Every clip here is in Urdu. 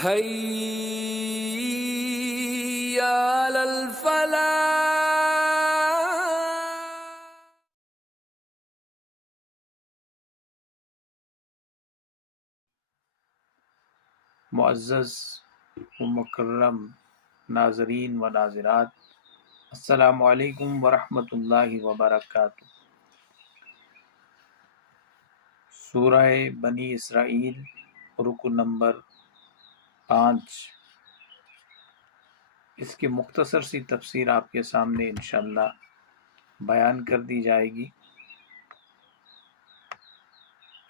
حي على الفلاح. معزز و مکرم ناظرین و ناظرات، السلام علیکم ورحمۃ اللہ وبرکاتہ۔ سورہ بنی اسرائیل رکن نمبر 5، اس کی مختصر سی تفسیر آپ کے سامنے انشاءاللہ بیان کر دی جائے گی۔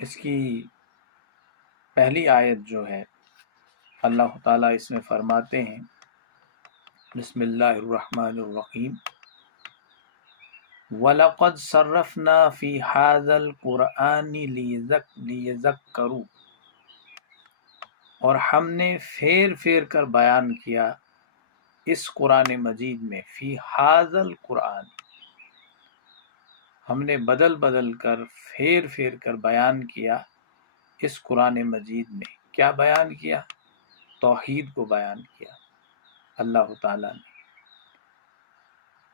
اس کی پہلی آیت جو ہے اللہ تعالیٰ اس میں فرماتے ہیں، بسم اللہ الرحمن الرحیم، وَلَقَدْ صَرَّفْنَا فِي هَذَا الْقُرْآنِ لِيَذَّكَّرُوا، اور ہم نے پھیر پھیر کر بیان کیا اس قرآن مجید میں، فی هَذَا الْقُرْآنِ، ہم نے بدل بدل کر پھیر پھیر کر بیان کیا اس قرآن مجید میں۔ کیا بیان کیا؟ توحید کو بیان کیا اللہ تعالیٰ نے۔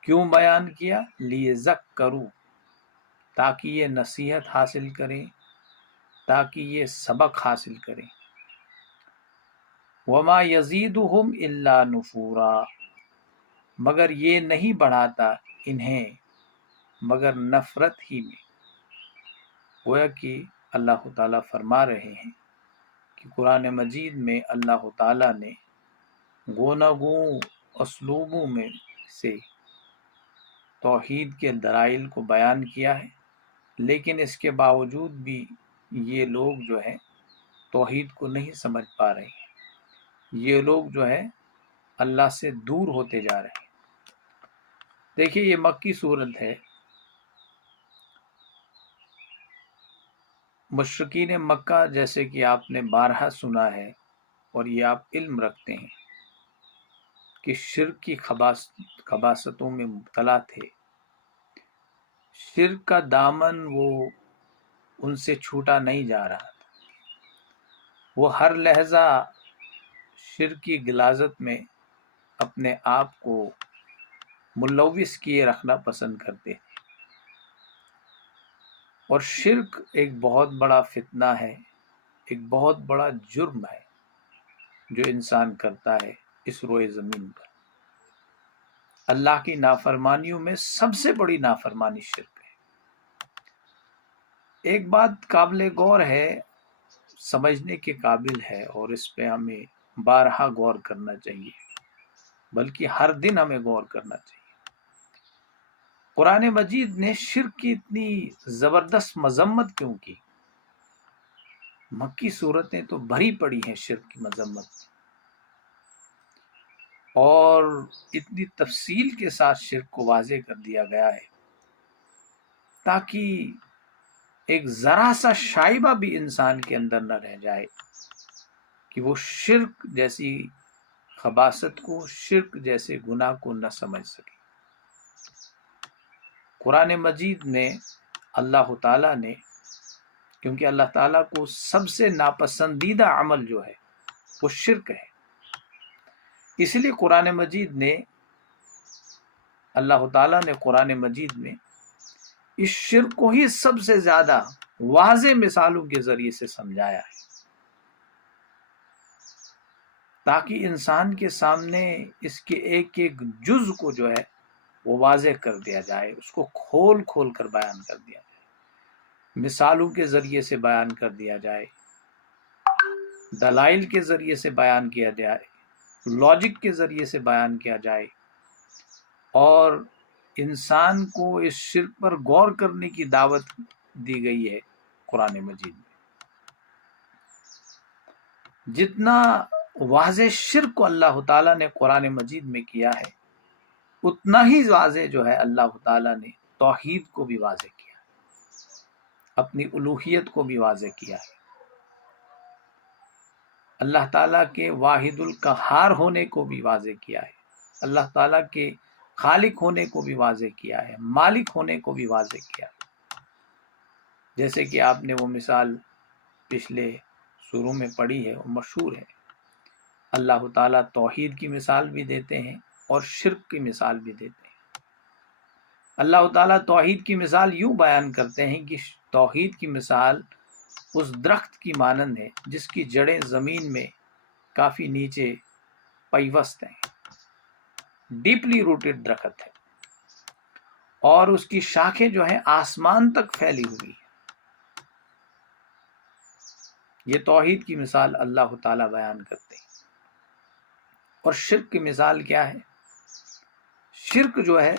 کیوں بیان کیا؟ لیذکروا، تاکہ یہ نصیحت حاصل کریں، تاکہ یہ سبق حاصل کریں۔ وما یزیدہم الا نفورا، مگر یہ نہیں بڑھاتا انہیں مگر نفرت ہی میں۔ گویا کہ اللہ تعالیٰ فرما رہے ہیں کہ قرآن مجید میں اللہ تعالیٰ نے گوناگوں اسلوبوں میں سے توحید کے دلائل کو بیان کیا ہے، لیکن اس کے باوجود بھی یہ لوگ جو ہے توحید کو نہیں سمجھ پا رہے ہیں، یہ لوگ جو ہے اللہ سے دور ہوتے جا رہے ہیں۔ دیکھیے یہ مکی صورت ہے۔ مشرکین مکہ، جیسے کہ آپ نے بارہا سنا ہے اور یہ آپ علم رکھتے ہیں کہ شرک کی خباثتوں میں مبتلا تھے، شرک کا دامن وہ ان سے چھوٹا نہیں جا رہا تھا، وہ ہر لحظہ شرک کی غلاظت میں اپنے آپ کو ملوث کیے رکھنا پسند کرتے تھے۔ اور شرک ایک بہت بڑا فتنہ ہے، ایک بہت بڑا جرم ہے جو انسان کرتا ہے اس روئے زمین پر۔ اللہ کی نافرمانیوں میں سب سے بڑی نافرمانی شرک ہے۔ ایک بات قابل غور ہے، سمجھنے کے قابل ہے، اور اس پہ ہمیں بارہا غور کرنا چاہیے، بلکہ ہر دن ہمیں غور کرنا چاہیے۔ قرآن مجید نے شرک کی اتنی زبردست مذمت کیوں کی؟ مکی صورتیں تو بھری پڑی ہیں شرک کی مذمت، اور اتنی تفصیل کے ساتھ شرک کو واضح کر دیا گیا ہے تاکہ ایک ذرا سا شائبہ بھی انسان کے اندر نہ رہ جائے کہ وہ شرک جیسی خباثت کو، شرک جیسے گناہ کو نہ سمجھ سکے۔ قرآن مجید میں اللہ تعالیٰ نے، کیونکہ اللہ تعالیٰ کو سب سے ناپسندیدہ عمل جو ہے وہ شرک ہے، اس لیے قرآن مجید نے، اللہ تعالیٰ نے قرآن مجید میں اس شرک کو ہی سب سے زیادہ واضح مثالوں کے ذریعے سے سمجھایا ہے، تاکہ انسان کے سامنے اس کے ایک ایک جز کو جو ہے وہ واضح کر دیا جائے، اس کو کھول کھول کر بیان کر دیا جائے، مثالوں کے ذریعے سے بیان کر دیا جائے، دلائل کے ذریعے سے بیان کیا جائے، لاجک کے ذریعے سے بیان کیا جائے، اور انسان کو اس شرک پر غور کرنے کی دعوت دی گئی ہے قرآن مجید میں۔ جتنا واضح شرک کو اللہ تعالیٰ نے قرآن مجید میں کیا ہے، اتنا ہی واضح جو ہے اللہ تعالیٰ نے توحید کو بھی واضح کیا ہے، اپنی الوہیت کو بھی واضح کیا ہے، اللہ تعالیٰ کے واحد القہار ہونے کو بھی واضح کیا ہے، اللہ تعالیٰ کے خالق ہونے کو بھی واضح کیا ہے، مالک ہونے کو بھی واضح کیا ہے۔ جیسے کہ آپ نے وہ مثال پچھلے سوروں میں پڑھی ہے، وہ مشہور ہے اللہ تعالیٰ توحید کی مثال بھی دیتے ہیں اور شرک کی مثال بھی دیتے ہیں۔ اللہ تعالیٰ توحید کی مثال یوں بیان کرتے ہیں کہ توحید کی مثال اس درخت کی مانند ہے جس کی جڑیں زمین میں کافی نیچے پیوست ہیں، ڈیپلی روٹڈ درخت ہے، اور اس کی شاخیں جو ہیں آسمان تک پھیلی ہوئی ہیں۔ یہ توحید کی مثال اللہ تعالیٰ بیان کرتے ہیں۔ اور شرک کی مثال کیا ہے؟ شرک جو ہے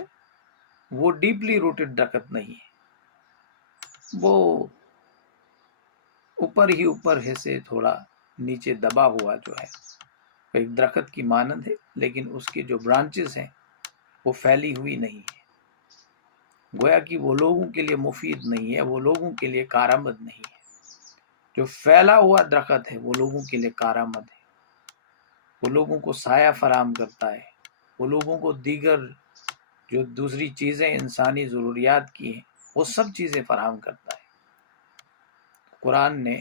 وہ ڈیپلی روٹڈ درخت نہیں ہے، وہ اوپر ہی اوپر ہے سے تھوڑا نیچے دبا ہوا جو ہے، ایک درخت کی مانند ہے، لیکن اس کے جو برانچز ہیں وہ پھیلی ہوئی نہیں ہے، گویا کہ وہ لوگوں کے لیے مفید نہیں ہے، وہ لوگوں کے لیے کارآمد نہیں ہے۔ جو پھیلا ہوا درخت ہے وہ لوگوں کے لیے کارآمد ہے، وہ لوگوں کو سایہ فراہم کرتا ہے، وہ لوگوں کو دیگر جو دوسری چیزیں انسانی ضروریات کی ہیں وہ سب چیزیں فراہم کرتا ہے۔ قرآن نے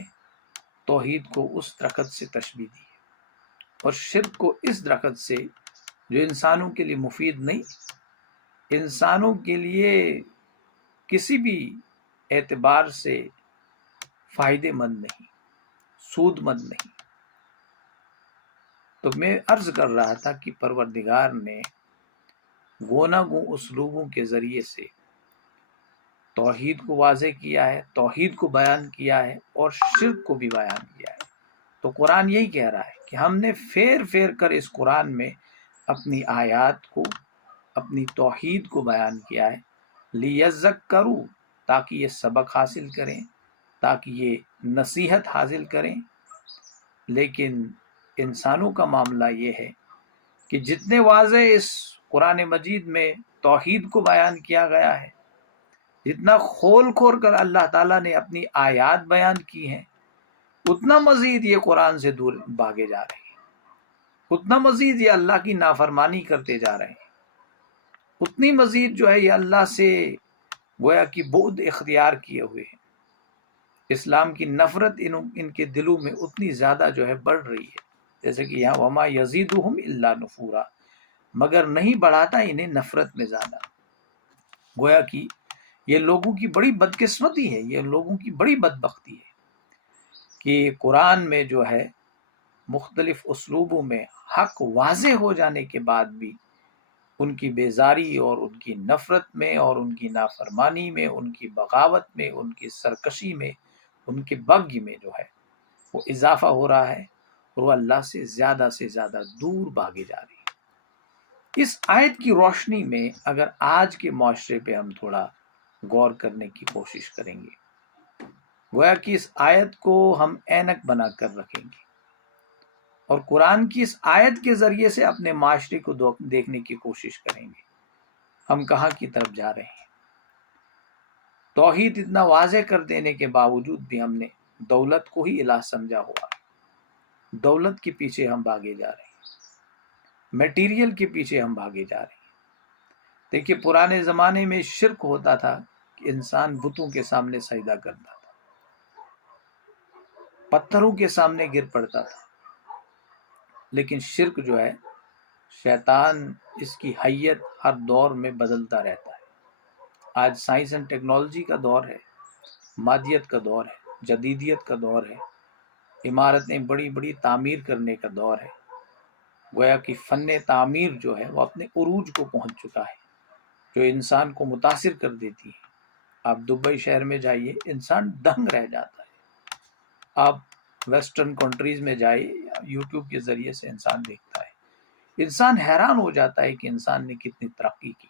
توحید کو اس درخت سے تشبیہ دی ہے، اور شرک کو اس درخت سے جو انسانوں کے لیے مفید نہیں، انسانوں کے لیے کسی بھی اعتبار سے فائدے مند نہیں، سود مند نہیں۔ تو میں عرض کر رہا تھا کہ پروردگار نے گونا گو اسلوبوں کے ذریعے سے توحید کو واضح کیا ہے، توحید کو بیان کیا ہے، اور شرک کو بھی بیان کیا ہے۔ تو قرآن یہی کہہ رہا ہے کہ ہم نے پھیر پھیر کر اس قرآن میں اپنی آیات کو، اپنی توحید کو بیان کیا ہے، لیذکروا، تاکہ یہ سبق حاصل کریں، تاکہ یہ نصیحت حاصل کریں۔ لیکن انسانوں کا معاملہ یہ ہے کہ جتنے واضح اس قرآن مجید میں توحید کو بیان کیا گیا ہے، جتنا کھول کھول کر اللہ تعالیٰ نے اپنی آیات بیان کی ہیں، اتنا مزید یہ قرآن سے دور بھاگے جا رہے ہیں، اتنا مزید یہ اللہ کی نافرمانی کرتے جا رہے ہیں، اتنی مزید جو ہے یہ اللہ سے گویا کہ بعد اختیار کیے ہوئے ہیں۔ اسلام کی نفرت ان کے دلوں میں اتنی زیادہ جو ہے بڑھ رہی ہے، جیسے کہ یہاں وما یزیدہم الا نفورا، مگر نہیں بڑھاتا انہیں نفرت میں زیادہ۔ گویا کہ یہ لوگوں کی بڑی بدقسمتی ہے، یہ لوگوں کی بڑی بدبختی ہے کہ قرآن میں جو ہے مختلف اسلوبوں میں حق واضح ہو جانے کے بعد بھی ان کی بیزاری اور ان کی نفرت میں اور ان کی نافرمانی میں، ان کی بغاوت میں، ان کی سرکشی میں، ان کے بغی میں جو ہے وہ اضافہ ہو رہا ہے، اور وہ اللہ سے زیادہ دور بھاگے جا رہی ہے۔ اس آیت کی روشنی میں اگر آج کے معاشرے پہ ہم تھوڑا غور کرنے کی کوشش کریں گے، گویا کہ اس آیت کو ہم اینک بنا کر رکھیں گے اور قرآن کی اس آیت کے ذریعے سے اپنے معاشرے کو دیکھنے کی کوشش کریں گے، ہم کہاں کی طرف جا رہے ہیں۔ توحید اتنا واضح کر دینے کے باوجود بھی ہم نے دولت کو ہی الہ سمجھا ہوا، دولت کے پیچھے ہم بھاگے جا رہے ہیں، میٹیریل کے پیچھے ہم بھاگے جا رہے ہیں۔ دیکھیے پرانے زمانے میں شرک ہوتا تھا کہ انسان بتوں کے سامنے سجدہ کرتا تھا، پتھروں کے سامنے گر پڑتا تھا، لیکن شرک جو ہے شیطان اس کی حیت ہر دور میں بدلتا رہتا ہے۔ آج سائنس اینڈ ٹیکنالوجی کا دور ہے، مادیت کا دور ہے، جدیدیت کا دور ہے، عمارتیں بڑی بڑی تعمیر کرنے کا دور ہے، گویا کہ فن تعمیر جو ہے وہ اپنے عروج کو پہنچ چکا ہے، جو انسان کو متاثر کر دیتی ہے۔ آپ دبئی شہر میں جائیے، انسان دنگ رہ جاتا ہے۔ آپ ویسٹرن کنٹریز میں جائیے، یوٹیوب کے ذریعے سے انسان دیکھتا ہے، انسان حیران ہو جاتا ہے کہ انسان نے کتنی ترقی کی،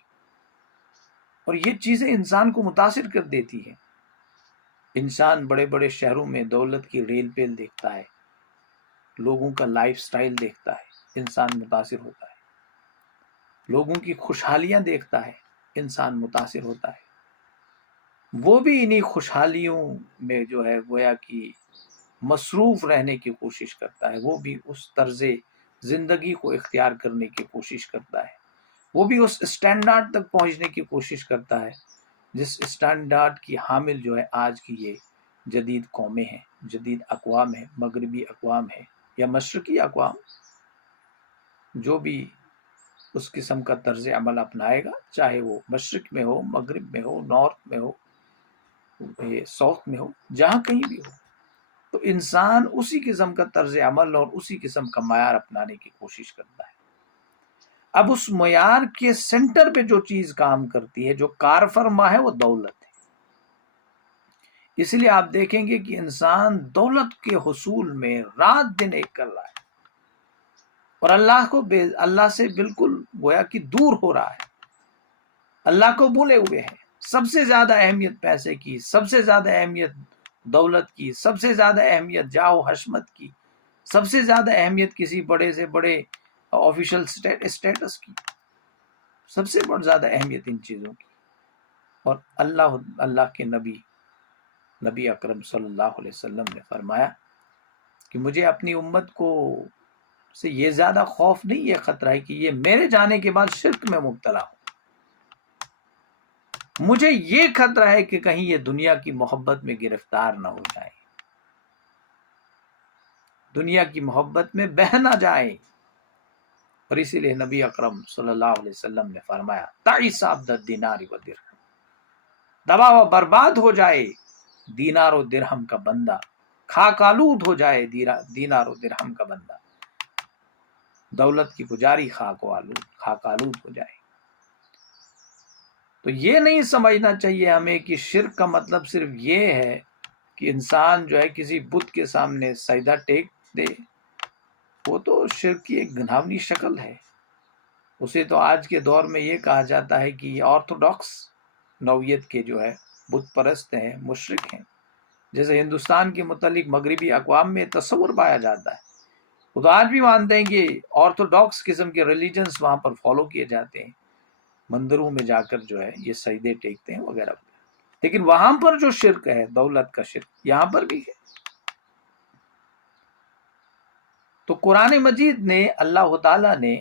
اور یہ چیزیں انسان کو متاثر کر دیتی ہیں۔ انسان بڑے بڑے شہروں میں دولت کی ریل پیل دیکھتا ہے، لوگوں کا لائف سٹائل دیکھتا ہے، انسان متاثر ہوتا ہے، لوگوں کی خوشحالیاں دیکھتا ہے، انسان متاثر ہوتا ہے۔ وہ بھی انہی خوشحالیوں میں جو ہے گویا کہ مصروف رہنے کی کوشش کرتا ہے، وہ بھی اس طرز زندگی کو اختیار کرنے کی کوشش کرتا ہے، وہ بھی اس اسٹینڈارڈ تک پہنچنے کی کوشش کرتا ہے جس اسٹینڈارڈ کی حامل جو ہے آج کی یہ جدید قومیں ہیں، جدید اقوام ہیں، مغربی اقوام ہیں یا مشرقی اقوام۔ جو بھی اس قسم کا طرز عمل اپنائے گا، چاہے وہ مشرق میں ہو، مغرب میں ہو، نارتھ میں ہو، ساؤتھ میں ہو، جہاں کہیں بھی ہو، تو انسان اسی قسم کا طرز عمل اور اسی قسم کا معیار اپنانے کی کوشش کرتا ہے۔ اب اس معیار کے سینٹر پہ جو چیز کام کرتی ہے، جو کار فرما ہے، وہ دولت ہے۔ اس لیے آپ دیکھیں گے کہ انسان دولت کے حصول میں رات دن ایک کر رہا ہے اور اللہ سے بالکل گویا کہ دور ہو رہا ہے، اللہ کو بھولے ہوئے ہے۔ سب سے زیادہ اہمیت پیسے کی، سب سے زیادہ اہمیت دولت کی، سب سے زیادہ اہمیت جاہ و حشمت کی، سب سے زیادہ اہمیت کسی بڑے سے بڑے آفیشل اسٹیٹس کی، سب سے زیادہ اہمیت ان چیزوں کی۔ اور اللہ کے نبی اکرم صلی اللہ علیہ وسلم نے فرمایا کہ مجھے اپنی امت کو سے یہ زیادہ خوف نہیں، یہ خطرہ ہے کہ یہ میرے جانے کے بعد شرک میں مبتلا ہو۔ مجھے یہ خطرہ ہے کہ کہیں یہ دنیا کی محبت میں گرفتار نہ ہو جائے، دنیا کی محبت میں بہہ نہ جائے۔ اور اسی لیے نبی اکرم صلی اللہ علیہ وسلم نے فرمایا تعیس عبد الدینار و درہم، تباہ و برباد ہو جائے دینار و درہم کا بندہ، خاک آلود ہو جائے دینار و درہم کا بندہ، دولت کی پجاری خاک آلود ہو جائے۔ تو یہ نہیں سمجھنا چاہیے ہمیں کہ شرک کا مطلب صرف یہ ہے کہ انسان جو ہے کسی بت کے سامنے سجدہ ٹیک دے، وہ تو شرک کی ایک گھناؤنی شکل ہے۔ اسے تو آج کے دور میں یہ کہا جاتا ہے کہ یہ آرتھوڈاکس نوعیت کے جو ہے بت پرست ہیں، مشرک ہیں۔ جیسے ہندوستان کے متعلق مغربی اقوام میں تصور پایا جاتا ہے، وہ تو آج بھی مانتے ہیں کہ آرتھوڈاکس قسم کے ریلیجنز وہاں پر فالو کیے جاتے ہیں، مندروں میں جا کر جو ہے یہ سجدے ٹیکتے ہیں وغیرہ۔ لیکن وہاں پر جو شرک ہے، دولت کا شرک، یہاں پر بھی ہے۔ تو قرآن مجید نے، اللہ تعالیٰ نے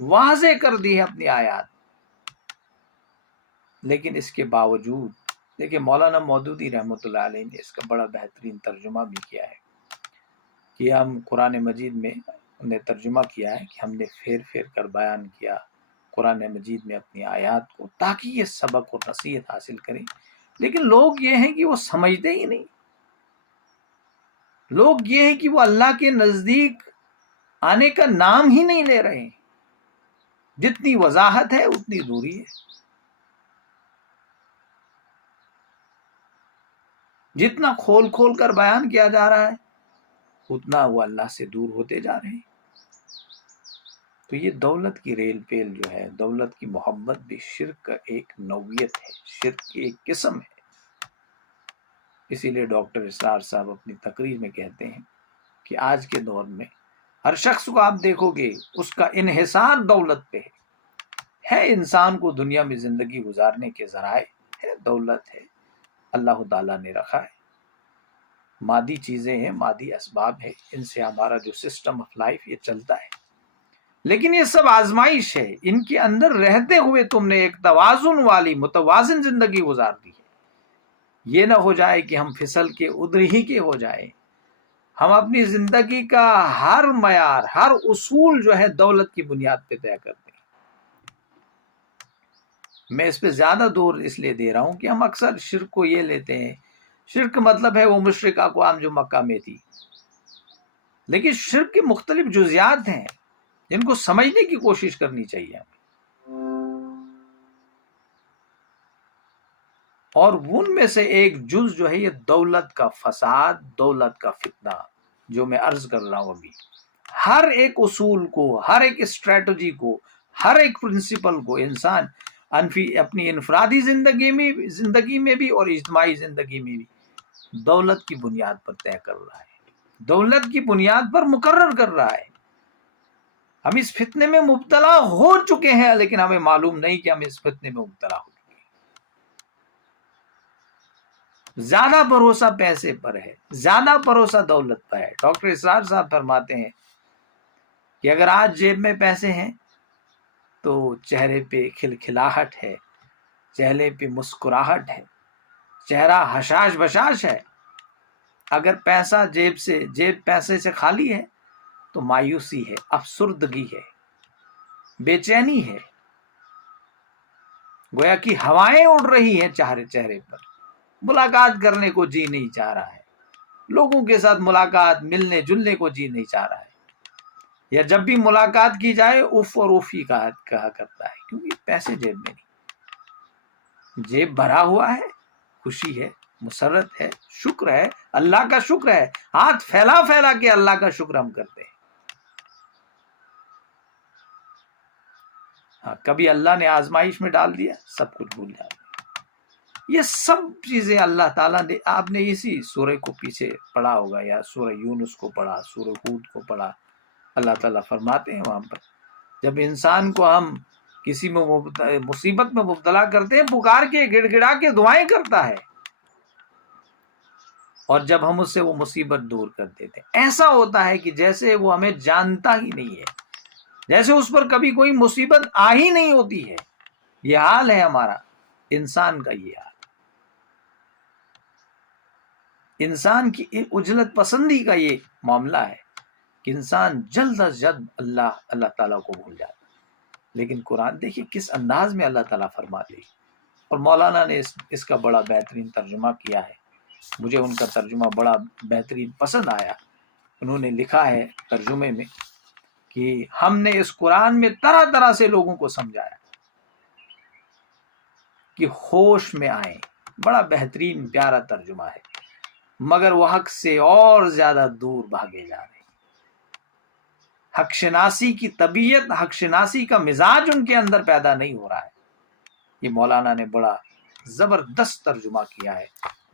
واضح کر دی ہے اپنی آیات، لیکن اس کے باوجود دیکھیں مولانا مودودی رحمۃ اللہ علیہ نے اس کا بڑا بہترین ترجمہ بھی کیا ہے کہ ہم قرآن مجید میں نے ترجمہ کیا ہے کہ ہم نے پھیر پھیر کر بیان کیا قرآن مجید میں اپنی آیات کو، تاکہ یہ سبق اور نصیحت حاصل کریں۔ لیکن لوگ یہ ہیں کہ وہ سمجھتے ہی نہیں، لوگ یہ ہیں کہ وہ اللہ کے نزدیک آنے کا نام ہی نہیں لے رہے ہیں۔ جتنی وضاحت ہے اتنی دوری ہے، جتنا کھول کھول کر بیان کیا جا رہا ہے اتنا وہ اللہ سے دور ہوتے جا رہے ہیں۔ تو یہ دولت کی ریل پیل جو ہے، دولت کی محبت بھی شرک کا ایک نوعیت ہے، شرک کی ایک قسم ہے۔ اسی لیے ڈاکٹر اسرار صاحب اپنی تقریر میں کہتے ہیں کہ آج کے دور میں ہر شخص کو آپ دیکھو گے اس کا انحصار دولت پہ ہے۔ انسان کو دنیا میں زندگی گزارنے کے ذرائع ہے، دولت ہے، اللہ تعالیٰ نے رکھا ہے، مادی چیزیں ہیں، مادی اسباب ہے، ان سے ہمارا جو سسٹم آف لائف یہ چلتا ہے۔ لیکن یہ سب آزمائش ہے، ان کے اندر رہتے ہوئے تم نے ایک توازن والی متوازن زندگی گزار دی ہے۔ یہ نہ ہو جائے کہ ہم پھسل کے ادھر ہی کے ہو جائیں، ہم اپنی زندگی کا ہر معیار، ہر اصول جو ہے دولت کی بنیاد پہ طے کرتے ہیں۔ میں اس پہ زیادہ دور اس لیے دے رہا ہوں کہ ہم اکثر شرک کو یہ لیتے ہیں، شرک مطلب ہے وہ مشرک اقوام جو مکہ میں تھی، لیکن شرک کے مختلف جزیات ہیں جن کو سمجھنے کی کوشش کرنی چاہیے ہمیں۔ اور ان میں سے ایک جز جو ہے یہ دولت کا فساد، دولت کا فتنہ، جو میں عرض کر رہا ہوں ابھی۔ ہر ایک اصول کو، ہر ایک اسٹریٹجی کو، ہر ایک پرنسپل کو انسان اپنی انفرادی زندگی میں بھی اور اجتماعی زندگی میں بھی دولت کی بنیاد پر طے کر رہا ہے، دولت کی بنیاد پر مقرر کر رہا ہے۔ ہم اس فتنے میں مبتلا ہو چکے ہیں، لیکن ہمیں معلوم نہیں کہ ہم اس فتنے میں مبتلا ہو چکے ہیں۔ زیادہ بھروسہ پیسے پر ہے، زیادہ بھروسہ دولت پر ہے۔ ڈاکٹر اسرار صاحب فرماتے ہیں کہ اگر آج جیب میں پیسے ہیں تو چہرے پہ کھلکھلاہٹ ہے، چہرے پہ مسکراہٹ ہے، چہرہ حشاش بشاش ہے۔ اگر جیب پیسے سے خالی ہے تو مایوسی ہے، افسردگی ہے۔ بے چینی ہے، گویا کہ ہوائیں اڑ رہی ہیں چہرے پر، ملاقات کرنے کو جی نہیں چاہ رہا ہے، لوگوں کے ساتھ ملاقات ملنے جلنے کو جی نہیں چاہ رہا ہے، یا جب بھی ملاقات کی جائے اف اور اف ہی کہا کرتا ہے، کیونکہ پیسے جیب میں نہیں، جیب بھرا ہوا ہے، خوشی ہے، مسرت ہے، شکر ہے، اللہ کا شکر ہے، ہاتھ پھیلا پھیلا کے اللہ کا شکر ہم کرتے ہیں۔ ہاں، کبھی اللہ نے آزمائش میں ڈال دیا، سب کچھ بھول جاتے۔ یہ سب چیزیں اللہ تعالیٰ نے، آپ نے اسی سورہ کو پیچھے پڑھا ہوگا، یا سورہ یونس کو پڑھا، سورہ ہود کو پڑھا، اللہ تعالیٰ فرماتے ہیں وہاں پر جب انسان کو ہم کسی میں مصیبت میں مبتلا کرتے ہیں، پکار کے گڑ گڑا کے دعائیں کرتا ہے، اور جب ہم اس سے وہ مصیبت دور کر دیتے ہیں، ایسا ہوتا ہے کہ جیسے وہ ہمیں جانتا ہی نہیں ہے، جیسے اس پر کبھی کوئی مصیبت آ ہی نہیں ہوتی ہے۔ یہ حال ہے ہمارا، انسان کا یہ حال، انسان کی اجلت پسندی کا یہ معاملہ ہے کہ انسان جلد از جلد اللہ تعالیٰ کو بھول جاتا ہے۔ لیکن قرآن دیکھیے کس انداز میں اللہ تعالیٰ فرماتے ہیں، اور مولانا نے اس کا بڑا بہترین ترجمہ کیا ہے، مجھے ان کا ترجمہ بڑا بہترین پسند آیا۔ انہوں نے لکھا ہے ترجمے میں کہ ہم نے اس قرآن میں طرح طرح سے لوگوں کو سمجھایا کہ ہوش میں آئیں، بڑا بہترین پیارا ترجمہ ہے، مگر وہ حق سے اور زیادہ دور بھاگے جا رہے ہیں۔ حق شناسی کی طبیعت، حق شناسی کا مزاج ان کے اندر پیدا نہیں ہو رہا ہے۔ یہ مولانا نے بڑا زبردست ترجمہ کیا ہے،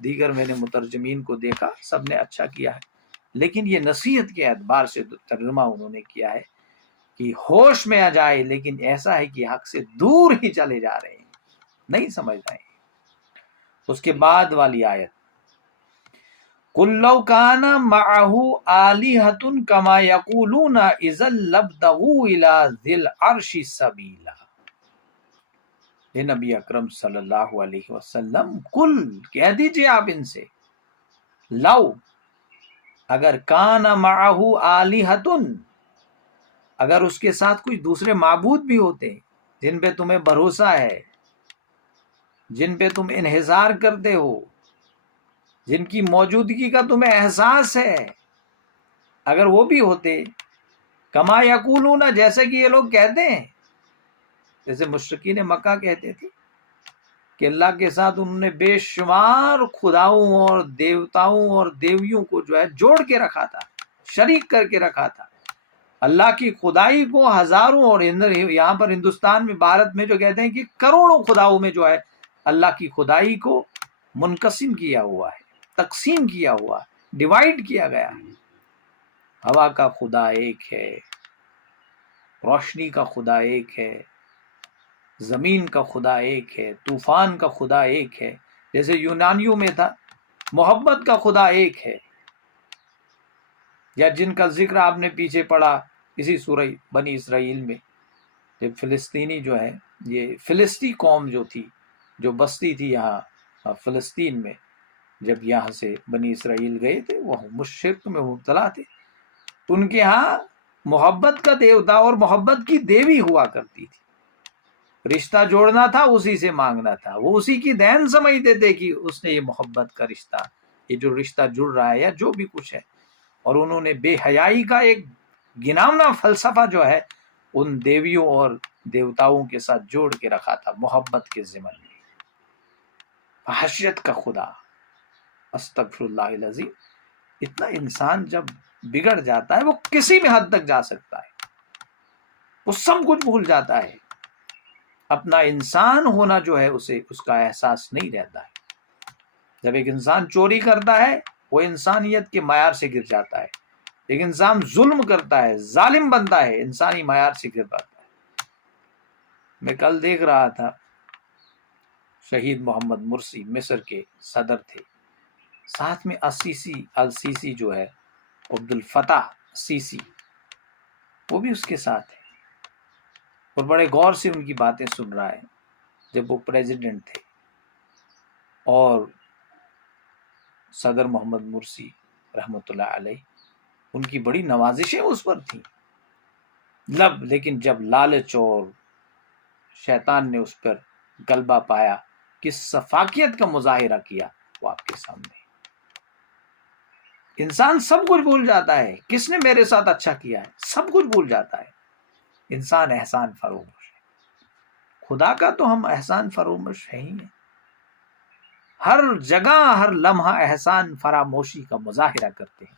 دیگر میں نے مترجمین کو دیکھا، سب نے اچھا کیا ہے، لیکن یہ نصیحت کے اعتبار سے ترجمہ انہوں نے کیا ہے کہ ہوش میں آ جائے، لیکن ایسا ہے کہ حق سے دور ہی چلے جا رہے ہیں، نہیں سمجھ رہے ہیں۔ اس کے بعد والی آیت، قُل لَوْ كَانَ مَعَهُ آلِهَةٌ كَمَا يَقُولُونَ إِذًا لَابْتَغُوا إِلَىٰ ذِي الْعَرْشِ سَبِيلًا۔ اے نبی اکرم صلی اللہ علیہ وسلم، قل کہہ دیجئے آپ ان سے، لو اگر کان معہ آلہۃ، اگر اس کے ساتھ کچھ دوسرے معبود بھی ہوتے جن پہ تمہیں بھروسہ ہے، جن پہ تم انحصار کرتے ہو، جن کی موجودگی کا تمہیں احساس ہے، اگر وہ بھی ہوتے، کما یقولون، جیسے کہ یہ لوگ کہتے ہیں، جیسے مشرکین مکہ کہتے تھے کہ اللہ کے ساتھ انہوں نے بے شمار خداؤں اور دیوتاؤں اور دیویوں کو جو ہے جوڑ کے رکھا تھا، شریک کر کے رکھا تھا، اللہ کی خدائی کو ہزاروں، اور یہاں پر ہندوستان میں، بھارت میں جو کہتے ہیں کہ کروڑوں خداؤں میں جو ہے اللہ کی خدائی کو منقسم کیا ہوا ہے، تقسیم کیا ہوا، ڈیوائیڈ کیا گیا ہے۔ ہوا کا خدا ایک ہے، روشنی کا خدا ایک ہے، زمین کا خدا ایک ہے، طوفان کا خدا ایک ہے، جیسے یونانیوں میں تھا محبت کا خدا ایک ہے، یا جن کا ذکر آپ نے پیچھے پڑھا اسی سورہ بنی اسرائیل میں، جب فلسطینی جو ہے، یہ فلسطی قوم جو تھی، جو بستی تھی یہاں فلسطین میں، جب یہاں سے بنی اسرائیل گئے تھے، وہ شرک میں مبتلا تھے، ان کے ہاں محبت کا دیوتا اور محبت کی دیوی ہوا کرتی تھی، رشتہ جوڑنا تھا اسی سے مانگنا تھا، وہ اسی کی دین سمجھتے تھے کہ اس نے یہ محبت کا رشتہ، یہ جو رشتہ جڑ رہا ہے یا جو بھی کچھ ہے، اور انہوں نے بے حیائی کا ایک گناونا فلسفہ جو ہے ان دیویوں اور دیوتاؤں کے ساتھ جوڑ کے رکھا تھا محبت کے ضمن میں۔ حشیت کا خدا، استغفر اللہ العظیم۔ اتنا انسان جب بگڑ جاتا ہے، وہ کسی بھی حد تک جا سکتا ہے، وہ سب کچھ بھول جاتا ہے، اپنا انسان ہونا جو ہے اسے اس کا احساس نہیں رہتا ہے۔ جب ایک انسان چوری کرتا ہے، وہ انسانیت کے معیار سے گر جاتا ہے، ایک انسان ظلم کرتا ہے، ظالم بنتا ہے، انسانی معیار سے گر پاتا ہے۔ میں کل دیکھ رہا تھا، شہید محمد مرسی مصر کے صدر تھے، ساتھ میں السیسی جو ہے، عبد الفتاح السیسی، وہ بھی اس کے ساتھ ہے، اور بڑے غور سے ان کی باتیں سن رہا ہے جب وہ پریزیڈنٹ تھے، اور صدر محمد مرسی رحمۃ اللہ علیہ، ان کی بڑی نوازشیں اس پر تھیں، لب، لیکن جب لالچ اور شیطان نے اس پر غلبہ پایا، کس سفاکیت کا مظاہرہ کیا وہ آپ کے سامنے۔ انسان سب کچھ بھول جاتا ہے، کس نے میرے ساتھ اچھا کیا ہے، سب کچھ بھول جاتا ہے۔ انسان احسان فراموش ہے، خدا کا تو ہم احسان فراموش ہے ہی نہیں، ہر جگہ ہر لمحہ احسان فراموشی کا مظاہرہ کرتے ہیں،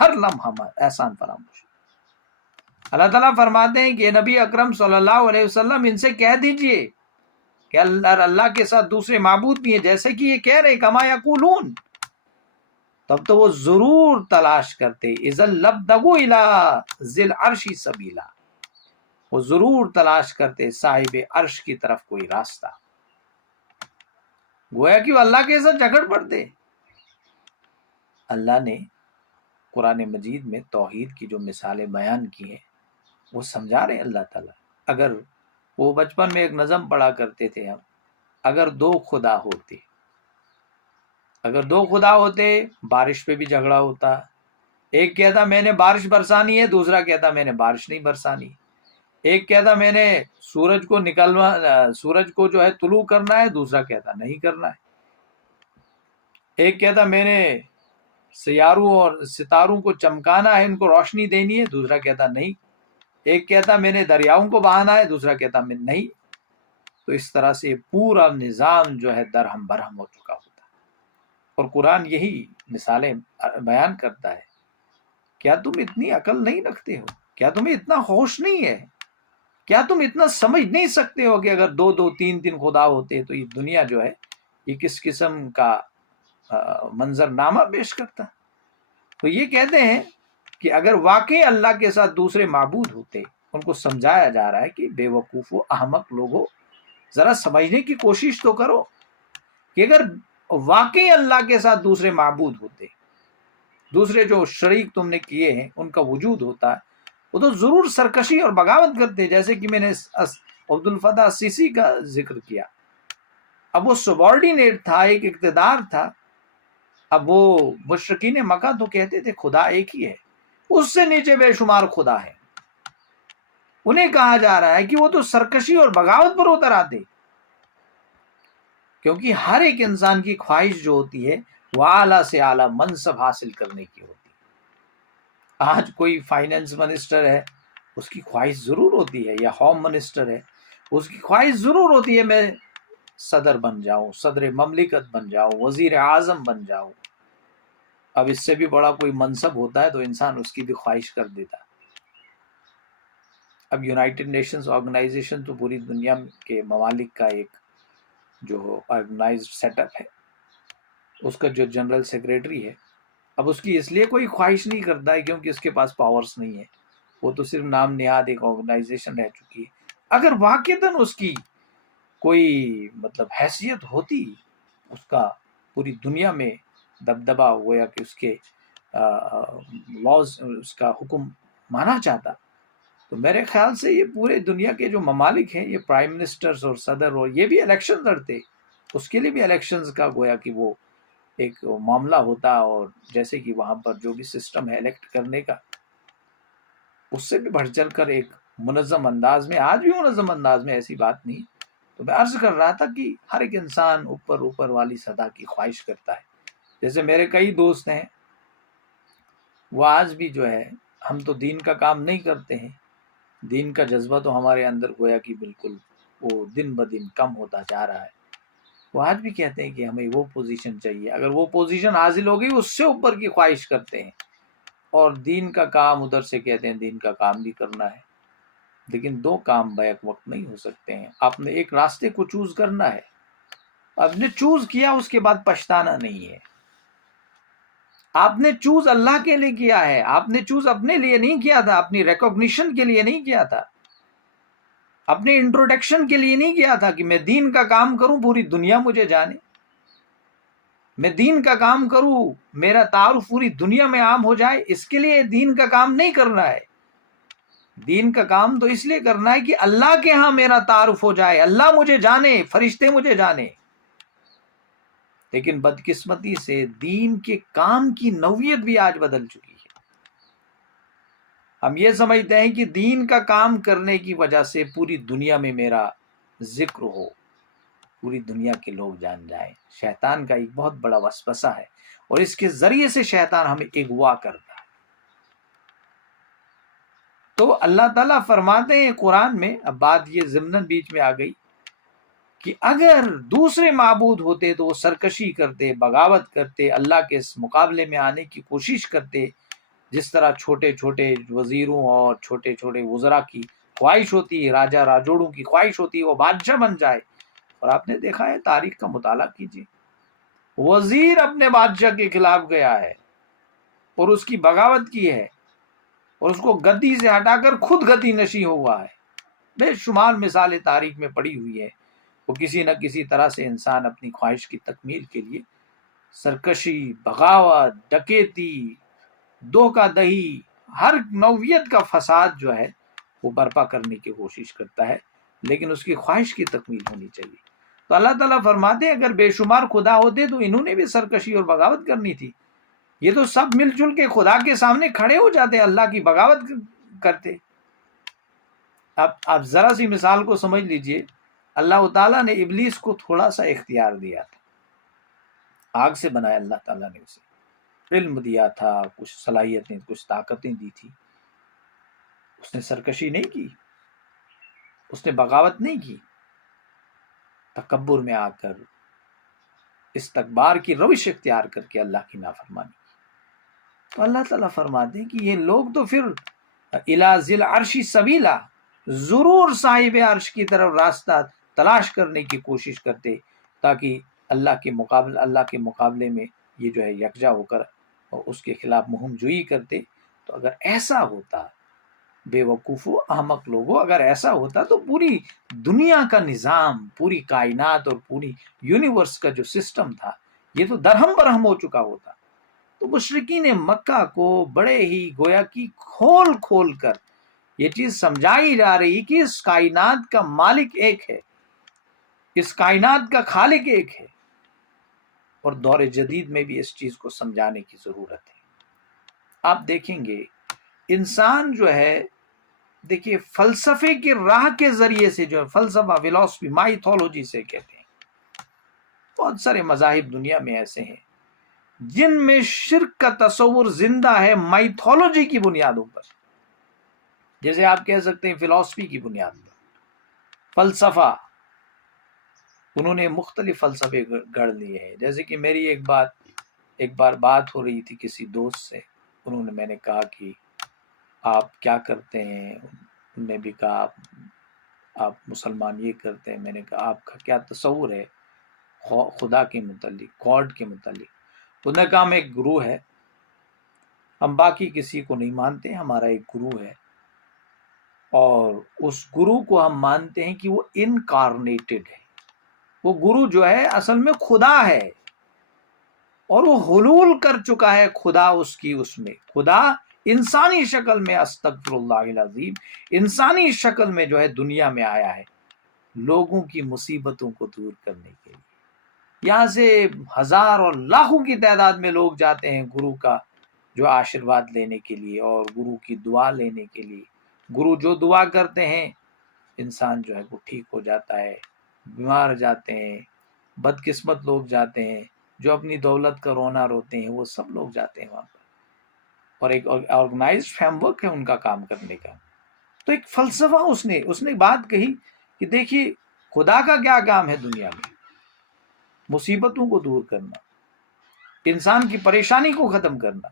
ہر لمحہ احسان فراموشی۔ اللہ تعالیٰ فرماتے ہیں کہ نبی اکرم صلی اللہ علیہ وسلم ان سے کہہ دیجئے کہ اللہ کے ساتھ دوسرے معبود بھی ہیں، جیسے کہ یہ کہہ رہے کما یقولون، تب تو وہ ضرور تلاش کرتے، اذا لابتغوا الی ذی العرش سبیلا، وہ ضرور تلاش کرتے صاحب عرش کی طرف کوئی راستہ۔ گویا کہ وہ اللہ کے ساتھ جھگڑ پڑتے۔ اللہ نے قرآن مجید میں توحید کی جو مثالیں بیان کی ہیں وہ سمجھا رہے اللہ تعالیٰ۔ اگر وہ بچپن میں ایک نظم پڑھا کرتے تھے ہم، اگر دو خدا ہوتے، اگر دو خدا ہوتے بارش پہ بھی جھگڑا ہوتا، ایک کہتا میں نے بارش برسانی ہے، دوسرا کہتا میں نے بارش نہیں برسانی، ایک کہتا میں نے سورج کو جو ہے طلوع کرنا ہے، دوسرا کہتا نہیں کرنا ہے، ایک کہتا میں نے سیاروں اور ستاروں کو چمکانا ہے، ان کو روشنی دینی ہے، دوسرا کہتا نہیں، ایک کہتا میں نے دریاؤں کو بہانا ہے، دوسرا کہتا میں نہیں۔ تو اس طرح سے پورا نظام جو ہے درہم برہم ہو چکا ہوتا ہے، اور قرآن یہی مثالیں بیان کرتا ہے۔ کیا تم اتنی عقل نہیں رکھتے ہو؟ کیا تمہیں اتنا ہوش نہیں ہے؟ کیا تم اتنا سمجھ نہیں سکتے ہو کہ اگر دو دو تین تین خدا ہوتے تو یہ دنیا جو ہے یہ کس قسم کا منظر نامہ پیش کرتا؟ تو یہ کہتے ہیں کہ اگر واقعی اللہ کے ساتھ دوسرے معبود ہوتے، ان کو سمجھایا جا رہا ہے کہ بے وقوف و احمق لوگوں، ذرا سمجھنے کی کوشش تو کرو کہ اگر واقعی اللہ کے ساتھ دوسرے معبود ہوتے، دوسرے جو شریک تم نے کیے ہیں ان کا وجود ہوتا، وہ تو ضرور سرکشی اور بغاوت کرتے، جیسے کہ میں نے عبد الفتاح السیسی کا ذکر کیا۔ اب وہ سبارڈینیٹ تھا، ایک اقتدار تھا۔ اب وہ مشرکین مکہ تو کہتے تھے خدا ایک ہی ہے، اس سے نیچے بے شمار خدا ہے، انہیں کہا جا رہا ہے کہ وہ تو سرکشی اور بغاوت پر اتر آتے، کیونکہ ہر ایک انسان کی خواہش جو ہوتی ہے وہ اعلیٰ سے اعلیٰ منصب حاصل کرنے کی ہوتی ہے۔ آج کوئی فائنانس منسٹر ہے، اس کی خواہش ضرور ہوتی ہے، یا ہوم منسٹر ہے، اس کی خواہش ضرور ہوتی ہے میں صدر بن جاؤں، صدر مملکت بن جاؤں، وزیر اعظم بن جاؤں۔ اب اس سے بھی بڑا کوئی منصب ہوتا ہے تو انسان اس کی بھی خواہش کر دیتا۔ اب یونائٹڈ نیشنز آرگنائزیشن تو پوری دنیا کے ممالک کا ایک جو آرگنائزڈ سیٹ اپ ہے، اس کا جو جنرل سیکریٹری ہے، اب اس کی اس لیے کوئی خواہش نہیں کرتا ہے کیونکہ اس کے پاس پاورز نہیں ہے، وہ تو صرف نام نہاد ایک آرگنائزیشن رہ چکی ہے۔ اگر واقعتاً اس کی کوئی مطلب حیثیت ہوتی، اس کا پوری دنیا میں دبدبا ہوا کہ اس کے لاز، اس کا حکم مانا چاہتا، تو میرے خیال سے یہ پورے دنیا کے جو ممالک ہیں، یہ پرائم منسٹرز اور صدر اور یہ بھی الیکشن لڑتے، اس کے لیے بھی الیکشنز کا گویا کہ وہ ایک معاملہ ہوتا، اور جیسے کہ وہاں پر جو بھی سسٹم ہے الیکٹ کرنے کا، اس سے بھی بڑھ چل کر ایک منظم انداز میں، آج بھی منظم انداز میں ایسی بات نہیں۔ تو میں عرض کر رہا تھا کہ ہر ایک انسان اوپر والی سطح کی خواہش کرتا ہے۔ جیسے میرے کئی دوست ہیں، وہ آج بھی جو ہے، ہم تو دین کا کام نہیں کرتے ہیں، دین کا جذبہ تو ہمارے اندر گویا کہ بالکل وہ دن بدن کم ہوتا جا رہا ہے، وہ آج بھی کہتے ہیں کہ ہمیں وہ پوزیشن چاہیے، اگر وہ پوزیشن حاصل ہوگی اس سے اوپر کی خواہش کرتے ہیں، اور دین کا کام ادھر سے کہتے ہیں دین کا کام بھی کرنا ہے۔ لیکن دو کام بیک وقت نہیں ہو سکتے ہیں، آپ نے ایک راستے کو چوز کرنا ہے، آپ نے چوز کیا اس کے بعد پچھتانا نہیں ہے۔ آپ نے چوز اللہ کے لیے کیا ہے، آپ نے چوز اپنے لیے نہیں کیا تھا، اپنی ریکوگنیشن کے لیے نہیں کیا تھا، اپنے انٹروڈکشن کے لیے نہیں کیا تھا کہ میں دین کا کام کروں پوری دنیا مجھے جانے، میں دین کا کام کروں میرا تعارف پوری دنیا میں عام ہو جائے، اس کے لیے دین کا کام نہیں کرنا ہے۔ دین کا کام تو اس لیے کرنا ہے کہ اللہ کے ہاں میرا تعارف ہو جائے، اللہ مجھے جانے، فرشتے مجھے جانے۔ لیکن بدقسمتی سے دین کے کام کی نوعیت بھی آج بدل چکی ہے۔ ہم یہ سمجھتے ہیں کہ دین کا کام کرنے کی وجہ سے پوری دنیا میں میرا ذکر ہو، پوری دنیا کے لوگ جان جائیں۔ شیطان کا ایک بہت بڑا وسوسہ ہے، اور اس کے ذریعے سے شیطان ہمیں اغوا کرتا ہے۔ تو اللہ تعالیٰ فرماتے ہیں قرآن میں، اب بات یہ ضمناً بیچ میں آ گئی، کہ اگر دوسرے معبود ہوتے تو وہ سرکشی کرتے، بغاوت کرتے، اللہ کے اس مقابلے میں آنے کی کوشش کرتے، جس طرح چھوٹے چھوٹے وزیروں اور چھوٹے چھوٹے وزراء کی خواہش ہوتی ہے، راجہ راجوڑوں کی خواہش ہوتی ہے وہ بادشاہ بن جائے۔ اور آپ نے دیکھا ہے، تاریخ کا مطالعہ کیجیے، وزیر اپنے بادشاہ کے خلاف گیا ہے اور اس کی بغاوت کی ہے، اور اس کو گدی سے ہٹا کر خود گدی نشیں ہوا ہے۔ بے شمار مثالیں تاریخ میں پڑی ہوئی ہے۔ وہ کسی نہ کسی طرح سے انسان اپنی خواہش کی تکمیل کے لیے سرکشی، بغاوت، ڈکیتی، دھوکہ دہی، ہر نوعیت کا فساد جو ہے وہ برپا کرنے کی کوشش کرتا ہے، لیکن اس کی خواہش کی تکمیل ہونی چاہیے۔ تو اللہ تعالیٰ فرماتے ہیں اگر بے شمار خدا ہوتے تو انہوں نے بھی سرکشی اور بغاوت کرنی تھی۔ یہ تو سب مل جل کے خدا کے سامنے کھڑے ہو جاتے، اللہ کی بغاوت کرتے۔ اب آپ ذرا سی مثال کو سمجھ لیجئے، اللہ تعالیٰ نے ابلیس کو تھوڑا سا اختیار دیا تھا، آگ سے بنایا اللہ تعالیٰ نے اسے، علم دیا تھا، کچھ صلاحیتیں، کچھ طاقتیں دی تھی۔ اس نے سرکشی نہیں کی، اس نے بغاوت نہیں کی، تکبر میں آ کر استکبار کی روش اختیار کر کے اللہ کی نافرمانی کی۔ تو اللہ تعالیٰ فرماتے ہیں کہ یہ لوگ تو پھر الی ذی العرش سبیلا، ضرور صاحب عرش کی طرف راستہ تلاش کرنے کی کوشش کرتے، تاکہ اللہ کے مقابلے میں یہ جو ہے یکجا ہو کر اس کے خلاف مہم جوئی کرتے۔ تو اگر ایسا ہوتا، بے وقوفو احمق لوگوں، اگر ایسا ہوتا تو پوری دنیا کا نظام، پوری کائنات اور پوری یونیورس کا جو سسٹم تھا یہ تو درہم برہم ہو چکا ہوتا۔ تو مشرکین مکہ کو بڑے ہی گویا کی کھول کھول کر یہ چیز سمجھائی جا رہی کہ اس کائنات کا مالک ایک ہے، اس کائنات کا خالق ایک ہے، اور دور جدید میں بھی اس چیز کو سمجھانے کی ضرورت ہے۔ آپ دیکھیں گے انسان جو ہے، دیکھیے فلسفے کی راہ کے ذریعے سے، جو فلسفہ، فلسفی، مائتھولوجی سے کہتے ہیں، بہت سارے مذاہب دنیا میں ایسے ہیں جن میں شرک کا تصور زندہ ہے مائتھولوجی کی بنیادوں پر، جیسے آپ کہہ سکتے ہیں فلسفی کی بنیاد پر، فلسفہ، انہوں نے مختلف فلسفے گڑھ لیے ہیں۔ جیسے کہ میری ایک بار بات ہو رہی تھی کسی دوست سے، میں نے کہا کہ آپ کیا کرتے ہیں، انہوں نے بھی کہا آپ مسلمان یہ کرتے ہیں۔ میں نے کہا آپ کا کیا تصور ہے خدا کے متعلق، گاڈ کے متعلق؟ انہوں نے کہا ہم ایک گرو ہے، ہم باقی کسی کو نہیں مانتے، ہمارا ایک گرو ہے، اور اس گرو کو ہم مانتے ہیں کہ وہ انکارنیٹڈ ہے، وہ گرو جو ہے اصل میں خدا ہے، اور وہ حلول کر چکا ہے، خدا اس میں خدا انسانی شکل میں، استغفر اللہ العظیم، انسانی شکل میں جو ہے دنیا میں آیا ہے لوگوں کی مصیبتوں کو دور کرنے کے لیے۔ یہاں سے ہزار اور لاکھوں کی تعداد میں لوگ جاتے ہیں گرو کا جو آشیرواد لینے کے لیے اور گرو کی دعا لینے کے لیے۔ گرو جو دعا کرتے ہیں انسان جو ہے وہ ٹھیک ہو جاتا ہے، بیمار جاتے ہیں، بدقسمت لوگ جاتے ہیں، جو اپنی دولت کا رونا روتے ہیں، وہ سب لوگ جاتے ہیں وہاں پر، اور ایک آرگنائزڈ فریم ورک ہے ان کا کام کرنے کا۔ تو ایک فلسفہ اس نے بات کہی کہ دیکھیے خدا کا کیا کام ہے دنیا میں، مصیبتوں کو دور کرنا، انسان کی پریشانی کو ختم کرنا۔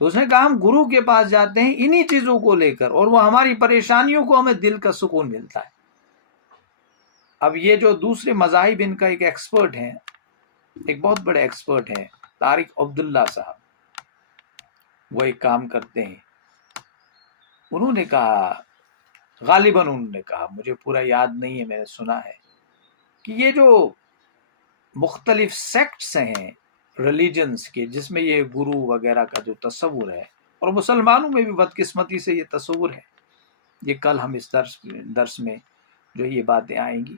تو اس نے کہا ہم گرو کے پاس جاتے ہیں انہی چیزوں کو لے کر، اور وہ ہماری پریشانیوں کو ہمیں دل کا سکون ملتا ہے۔ اب یہ جو دوسرے مذاہب، ان کا ایک ایکسپرٹ ہیں، ایک بہت بڑے ایکسپرٹ ہیں طارق عبداللہ صاحب، وہ ایک کام کرتے ہیں، انہوں نے کہا، غالباً انہوں نے کہا، مجھے پورا یاد نہیں ہے، میں نے سنا ہے کہ یہ جو مختلف سیکٹس ہیں ریلیجنز کے، جس میں یہ گرو وغیرہ کا جو تصور ہے، اور مسلمانوں میں بھی بدقسمتی سے یہ تصور ہے، یہ کل ہم اس درس میں جو یہ باتیں آئیں گی۔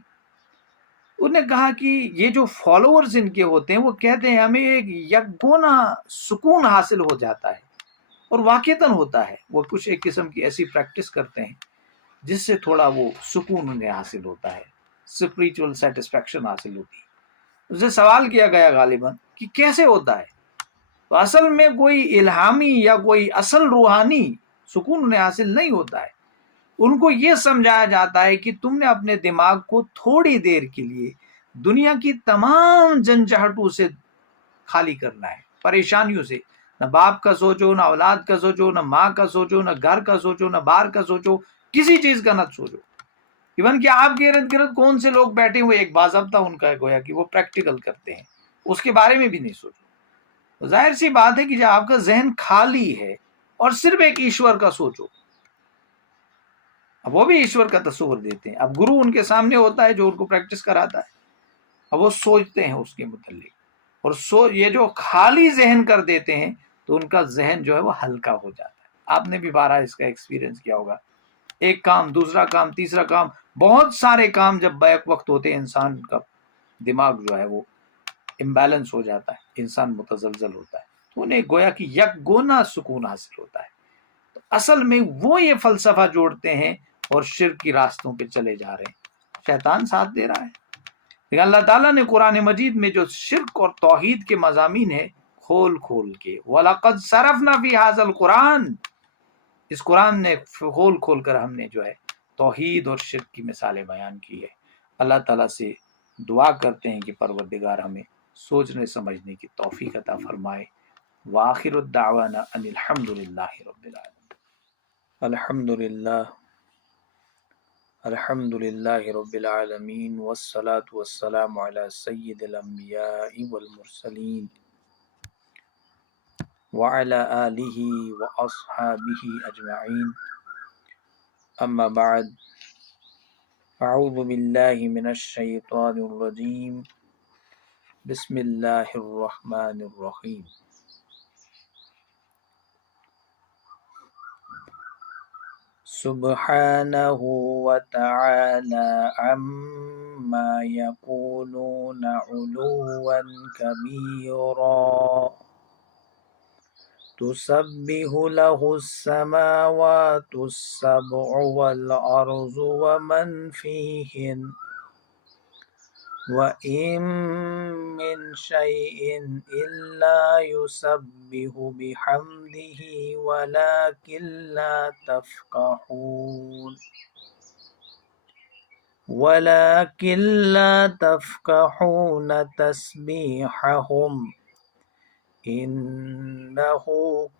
انہوں نے کہا کہ یہ جو فالوورز ان کے ہوتے ہیں وہ کہتے ہیں ہمیں ایک یکگونا سکون حاصل ہو جاتا ہے اور واقعتاً ہوتا ہے، وہ کچھ ایک قسم کی ایسی پریکٹس کرتے ہیں جس سے تھوڑا وہ سکون انہیں حاصل ہوتا ہے، اسپریچول سیٹسفیکشن حاصل ہوتی ہے۔ اس سے سوال کیا گیا غالباً کہ کیسے ہوتا ہے؟ تو اصل میں کوئی الہامی یا کوئی اصل روحانی سکون انہیں حاصل نہیں ہوتا ہے۔ ان کو یہ سمجھایا جاتا ہے کہ تم نے اپنے دماغ کو تھوڑی دیر کے لیے دنیا کی تمام جھنجھٹوں سے خالی کرنا ہے، پریشانیوں سے۔ نہ باپ کا سوچو، نہ اولاد کا سوچو، نہ ماں کا سوچو، نہ گھر کا سوچو، نہ باہر کا سوچو، کسی چیز کا نہ سوچو۔ ایون کہ آپ کے ارد گرد کون سے لوگ بیٹھے ہوئے، ایک باضابطہ ان کا گویا کہ وہ پریکٹیکل کرتے ہیں، اس کے بارے میں بھی نہیں سوچو۔ ظاہر سی بات ہے کہ جب آپ کا ذہن خالی ہے اور صرف ایک ایشور کا سوچو، اب وہ بھی ایشور کا تصور دیتے ہیں، اب گرو ان کے سامنے ہوتا ہے جو ان کو پریکٹس کراتا ہے، اب وہ سوچتے ہیں اس کے متعلق، اور یہ جو خالی ذہن کر دیتے ہیں تو ان کا ذہن جو ہے وہ ہلکا ہو جاتا ہے۔ آپ نے بھی بارہ اس کا ایکسپیرینس کیا ہوگا، ایک کام، دوسرا کام، تیسرا کام، بہت سارے کام جب بیک وقت ہوتے ہیں، انسان کا دماغ جو ہے وہ امبیلنس ہو جاتا ہے، انسان متزلزل ہوتا ہے، تو انہیں گویا کہ یک گونا سکون حاصل ہوتا ہے۔ تو اصل میں وہ یہ فلسفہ جوڑتے ہیں اور شرک کی راستوں پہ چلے جا رہے ہیں، شیطان ساتھ دے رہا ہے۔ لیکن اللہ تعالیٰ نے قرآن مجید میں جو شرک اور توحید کے مضامین ہیں کھول کھول کے، وَلَقَدْ صَرَفْنَا فِي هَذَا الْقُرْآنِ، اس قرآن نے کھول کھول کر ہم نے جو ہے توحید اور شرک کی مثالیں بیان کی ہے۔ اللہ تعالیٰ سے دعا کرتے ہیں کہ پروردگار ہمیں سوچنے سمجھنے کی توفیق عطا فرمائے۔ وآخر الدعوانا ان الحمد للہ رب العالمین۔ الحمد للہ رب العالمین، والصلاة والسلام علی سید الانبیاء والمرسلین وعلى آلہ واصحابہ اجمعین، اما بعد، اعوذ باللہ من الشیطان الرجیم، بسم اللہ الرحمن الرحیم۔ سبحانہ وتعالی عما یقولون علوا کبیرا، تسبح له السماوات السبع والأرض ومن فيهن وإن من شيء إلا يسبح بحمده ولكن لا تفقهون تسبيحهم إنه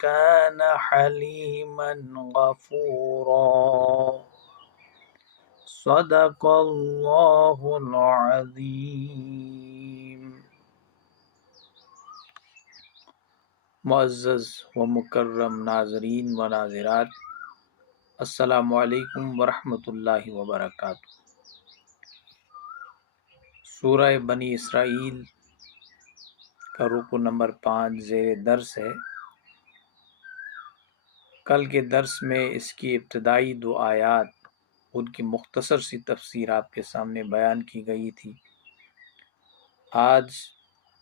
كان حليما غفورا، صدق اللہ العظیم۔ معزز و مکرم ناظرین و ناظرات، السلام علیکم ورحمۃ اللہ وبرکاتہ۔ سورہ بنی اسرائیل کا رکو نمبر 5 زیر درس ہے۔ کل کے درس میں اس کی ابتدائی 2 آیات، ان کی مختصر سی تفسیر آپ کے سامنے بیان کی گئی تھی۔ آج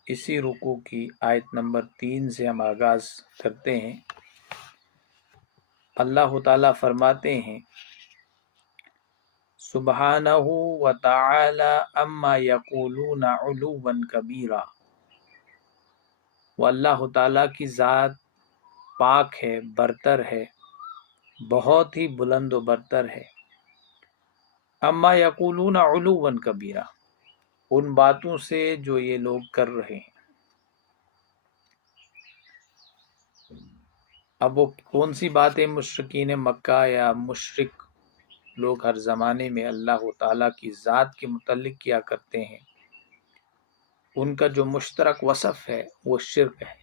اسی رکوع کی آیت نمبر 3 سے ہم آغاز کرتے ہیں۔ اللہ تعالیٰ فرماتے ہیں، سبحانہ وتعالی اما یقولون علوا کبیرا، وہ اللہ تعالیٰ کی ذات پاک ہے، برتر ہے، بہت ہی بلند و برتر ہے۔ اما یقولون علوا کبیرا، ان باتوں سے جو یہ لوگ کر رہے ہیں۔ اب وہ کون سی باتیں مشرکین مکہ یا مشرک لوگ ہر زمانے میں اللہ تعالیٰ کی ذات کے متعلق کیا کرتے ہیں، ان کا جو مشترک وصف ہے وہ شرک ہے،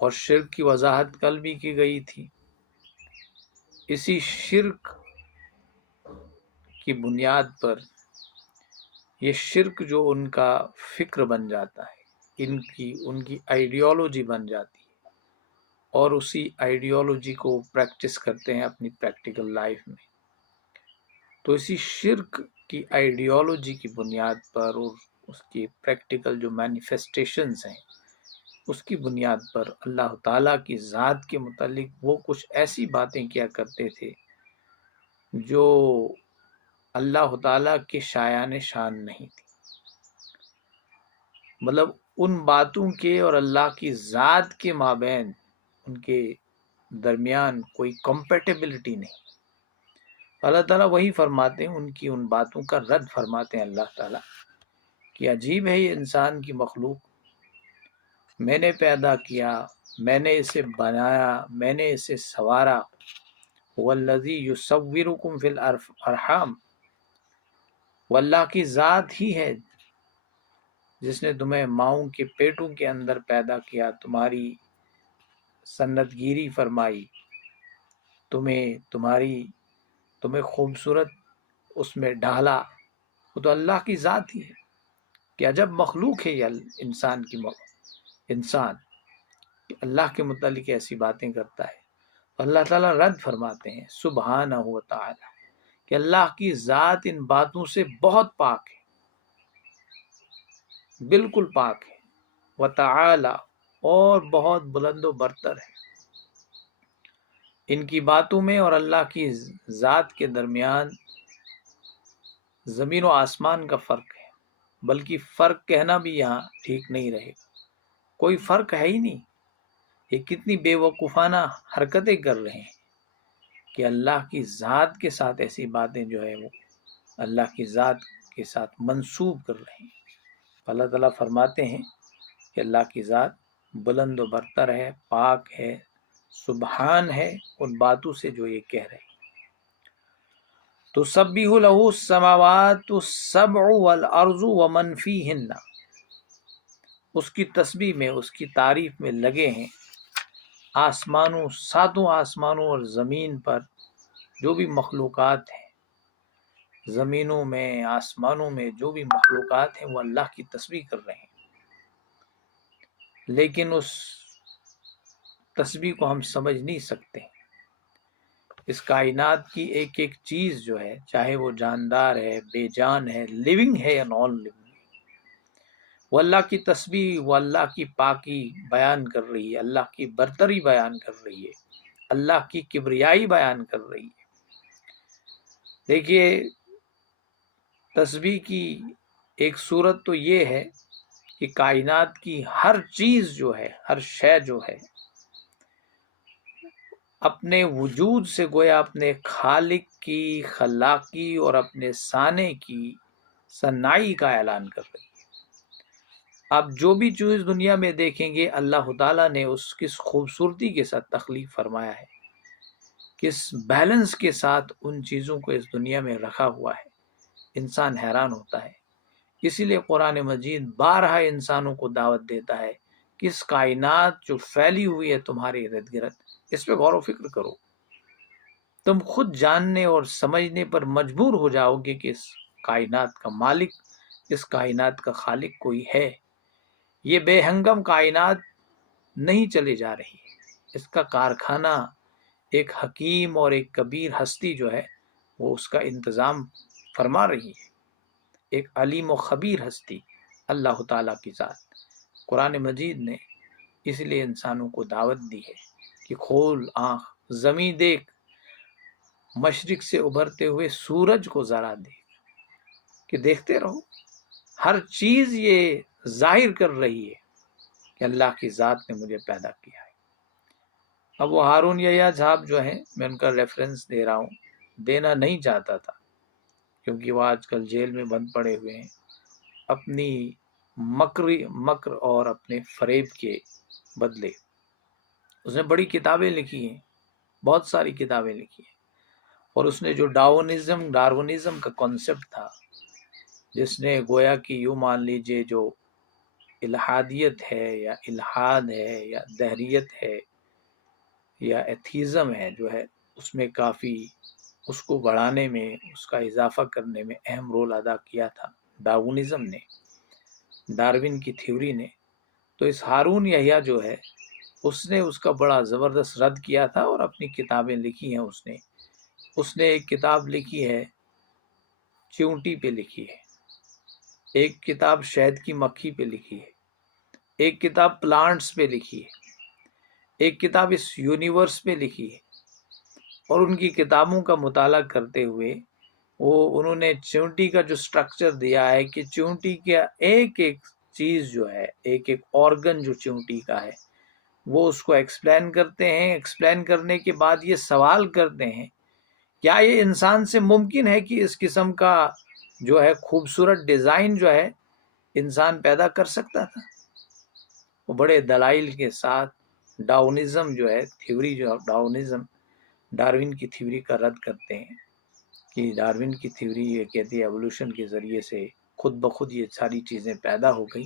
اور شرک کی وضاحت کل بھی کی گئی تھی۔ اسی شرک کی بنیاد پر یہ شرک جو ان کا فکر بن جاتا ہے، ان کی آئیڈیالوجی بن جاتی ہے، اور اسی آئیڈیالوجی کو پریکٹس کرتے ہیں اپنی پریکٹیکل لائف میں۔ تو اسی شرک کی آئیڈیالوجی کی بنیاد پر اور اس کی پریکٹیکل جو مینیفیسٹیشنز ہیں، اس کی بنیاد پر اللہ تعالیٰ کی ذات کے متعلق وہ کچھ ایسی باتیں کیا کرتے تھے جو اللہ تعالیٰ کے شایان شان نہیں تھی. مطلب ان باتوں کے اور اللہ کی ذات کے مابین ان کے درمیان کوئی کمپیٹیبلٹی نہیں. اللہ تعالیٰ وہی فرماتے ہیں، ان کی ان باتوں کا رد فرماتے ہیں اللہ تعالیٰ کہ عجیب ہے یہ انسان کی مخلوق، میں نے پیدا کیا، میں نے اسے بنایا، میں نے اسے سنوارا. والذی یصورکم فی الارحام، وہ اللہ کی ذات ہی ہے جس نے تمہیں ماؤں کے پیٹوں کے اندر پیدا کیا، تمہاری سنت گیری فرمائی، تمہیں خوبصورت اس میں ڈھالا. وہ تو اللہ کی ذات ہی ہے. کہ عجب مخلوق ہے یہ انسان کہ اللہ کے متعلق ایسی باتیں کرتا ہے. اللہ تعالیٰ رد فرماتے ہیں سبحانہ و تعالی کہ اللہ کی ذات ان باتوں سے بہت پاک ہے، بالکل پاک ہے. وتعالی، اور بہت بلند و برتر ہے. ان کی باتوں میں اور اللہ کی ذات کے درمیان زمین و آسمان کا فرق ہے. بلکہ فرق کہنا بھی یہاں ٹھیک نہیں رہے گا. کوئی فرق ہے ہی نہیں. یہ کتنی بے وقوفانہ حرکتیں کر رہے ہیں کہ اللہ کی ذات کے ساتھ ایسی باتیں جو ہے وہ اللہ کی ذات کے ساتھ منسوب کر رہے ہیں. اللہ تعالیٰ فرماتے ہیں کہ اللہ کی ذات بلند و برتر ہے، پاک ہے، سبحان ہے ان باتوں سے جو یہ کہہ رہے ہیں. تسبح له السماوات السبع والارض ومن فیہن، اس کی تسبیح میں، اس کی تعریف میں لگے ہیں آسمانوں، ساتوں آسمانوں اور زمین پر جو بھی مخلوقات ہیں. زمینوں میں، آسمانوں میں جو بھی مخلوقات ہیں وہ اللہ کی تسبیح کر رہے ہیں. لیکن اس تسبیح کو ہم سمجھ نہیں سکتے. اس کائنات کی ایک ایک چیز جو ہے، چاہے وہ جاندار ہے، بے جان ہے، لیونگ ہے یا نان لیونگ، وہ اللہ کی تسبیح، وہ اللہ کی پاکی بیان کر رہی ہے، اللہ کی برتری بیان کر رہی ہے، اللہ کی کبریائی بیان کر رہی ہے. دیکھیے، تسبیح کی ایک صورت تو یہ ہے کہ کائنات کی ہر چیز جو ہے، ہر شے جو ہے، اپنے وجود سے گویا اپنے خالق کی خلاقی اور اپنے صانع کی صنائی کا اعلان کر رہی ہے. آپ جو بھی چیز دنیا میں دیکھیں گے اللہ تعالیٰ نے اس کس خوبصورتی کے ساتھ تخلیق فرمایا ہے، کس بیلنس کے ساتھ ان چیزوں کو اس دنیا میں رکھا ہوا ہے. انسان حیران ہوتا ہے. اسی لیے قرآن مجید بارہا انسانوں کو دعوت دیتا ہے کہ اس کائنات جو پھیلی ہوئی ہے تمہارے ارد گرد، اس پہ غور و فکر کرو. تم خود جاننے اور سمجھنے پر مجبور ہو جاؤ گے کہ اس کائنات کا مالک، اس کائنات کا خالق کوئی ہے. یہ بے ہنگم کائنات نہیں چلے جا رہی. اس کا کارخانہ ایک حکیم اور ایک کبیر ہستی جو ہے وہ اس کا انتظام فرما رہی ہے. ایک علیم و خبیر ہستی اللہ تعالیٰ کی ذات. قرآن مجید نے اس لیے انسانوں کو دعوت دی ہے کہ کھول آنکھ، زمین دیکھ، مشرق سے ابھرتے ہوئے سورج کو ذرا دیکھ، کہ دیکھتے رہو. ہر چیز یہ ظاہر کر رہی ہے کہ اللہ کی ذات نے مجھے پیدا کیا ہے. اب وہ ہارون یحییٰ صاحب جو ہیں، میں ان کا ریفرنس دے رہا ہوں، دینا نہیں چاہتا تھا کیونکہ وہ آج کل جیل میں بند پڑے ہوئے ہیں اپنی مکر اور اپنے فریب کے بدلے. اس نے بڑی کتابیں لکھی ہیں، بہت ساری کتابیں لکھی ہیں. اور اس نے جو ڈارونزم کا کانسیپٹ تھا، جس نے گویا کہ یوں مان لیجئے جو الہادیت ہے یا الہاد ہے یا دہریت ہے یا ایتھیزم ہے جو ہے، اس میں کافی اس کو بڑھانے میں، اس کا اضافہ کرنے میں اہم رول ادا کیا تھا ڈارونزم نے، ڈاروین کی تھیوری نے. تو اس ہارون یحییٰ جو ہے، اس نے اس کا بڑا زبردست رد کیا تھا اور اپنی کتابیں لکھی ہیں. اس نے ایک کتاب لکھی ہے چیونٹی پہ لکھی ہے، ایک کتاب شہد کی مکھی پہ لکھی ہے، ایک کتاب پلانٹس پہ لکھی ہے، ایک کتاب اس یونیورس پہ لکھی ہے، اور ان کی کتابوں کا مطالعہ کرتے ہوئے انہوں نے چونٹی کا جو سٹرکچر دیا ہے کہ چونٹی کا ایک ایک چیز جو ہے، ایک ایک آرگن جو چونٹی کا ہے، وہ اس کو ایکسپلین کرتے ہیں۔ ایکسپلین کرنے کے بعد یہ سوال کرتے ہیں کیا یہ انسان سے ممکن ہے کہ اس قسم کا جو ہے خوبصورت ڈیزائن جو ہے انسان پیدا کر سکتا تھا؟ وہ بڑے دلائل کے ساتھ ڈاؤنزم جو ہے تھیوری، جو ڈاؤنزم ڈاروین کی تھیوری کا رد کرتے ہیں کہ ڈاروین کی تھیوری یہ کہتی ہے ایوولوشن کے ذریعے سے خود بخود یہ ساری چیزیں پیدا ہو گئی۔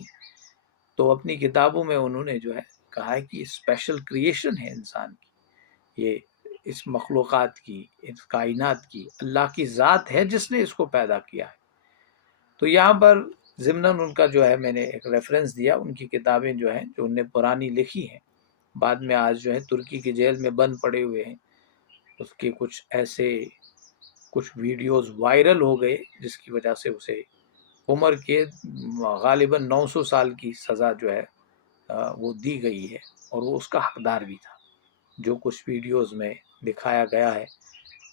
تو اپنی کتابوں میں انہوں نے جو ہے کہا ہے کہ اسپیشل کریشن ہے انسان کی، یہ اس مخلوقات کی، اس کائنات کی اللہ کی ذات ہے جس نے اس کو پیدا کیا ہے۔ تو یہاں پر ضمناً ان کا جو ہے میں نے ایک ریفرنس دیا، ان کی کتابیں جو ہیں جو انہوں نے پرانی لکھی ہیں، بعد میں آج جو ہے ترکی کی جیل میں بند پڑے ہوئے ہیں، اس کے کچھ ویڈیوز وائرل ہو گئے جس کی وجہ سے اسے عمر کے غالباً 900 سال کی سزا جو ہے وہ دی گئی ہے، اور وہ اس کا حقدار بھی تھا۔ جو کچھ ویڈیوز میں دکھایا گیا ہے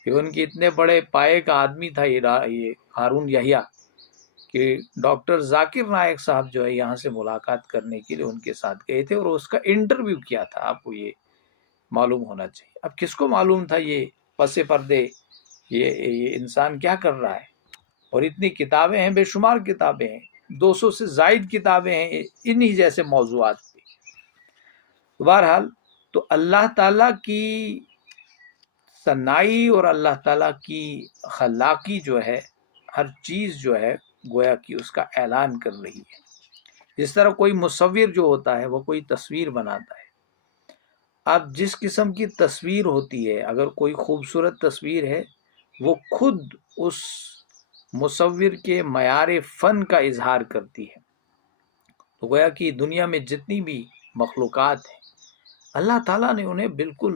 کہ ان کے اتنے بڑے پائے کا آدمی تھا یہ ہارون یحییٰ کہ ڈاکٹر ذاکر نائک صاحب جو ہے یہاں سے ملاقات کرنے کے لیے ان کے ساتھ گئے تھے اور اس کا انٹرویو کیا تھا۔ آپ کو یہ معلوم ہونا چاہیے۔ اب کس کو معلوم تھا یہ پس پردے یہ انسان کیا کر رہا ہے؟ اور اتنی کتابیں ہیں، بے شمار کتابیں ہیں، 200 سے زائد کتابیں ہیں انہی جیسے موضوعات پہ۔ بہرحال تو اللہ تعالیٰ کی صنائی اور اللہ تعالیٰ کی خلاقی جو ہے، ہر چیز جو ہے گویا کہ اس کا اعلان کر رہی ہے۔ جس طرح کوئی مصور جو ہوتا ہے وہ کوئی تصویر بناتا ہے، اب جس قسم کی تصویر ہوتی ہے، اگر کوئی خوبصورت تصویر ہے وہ خود اس مصور کے معیار فن کا اظہار کرتی ہے۔ تو گویا کہ دنیا میں جتنی بھی مخلوقات ہیں اللہ تعالیٰ نے انہیں بالکل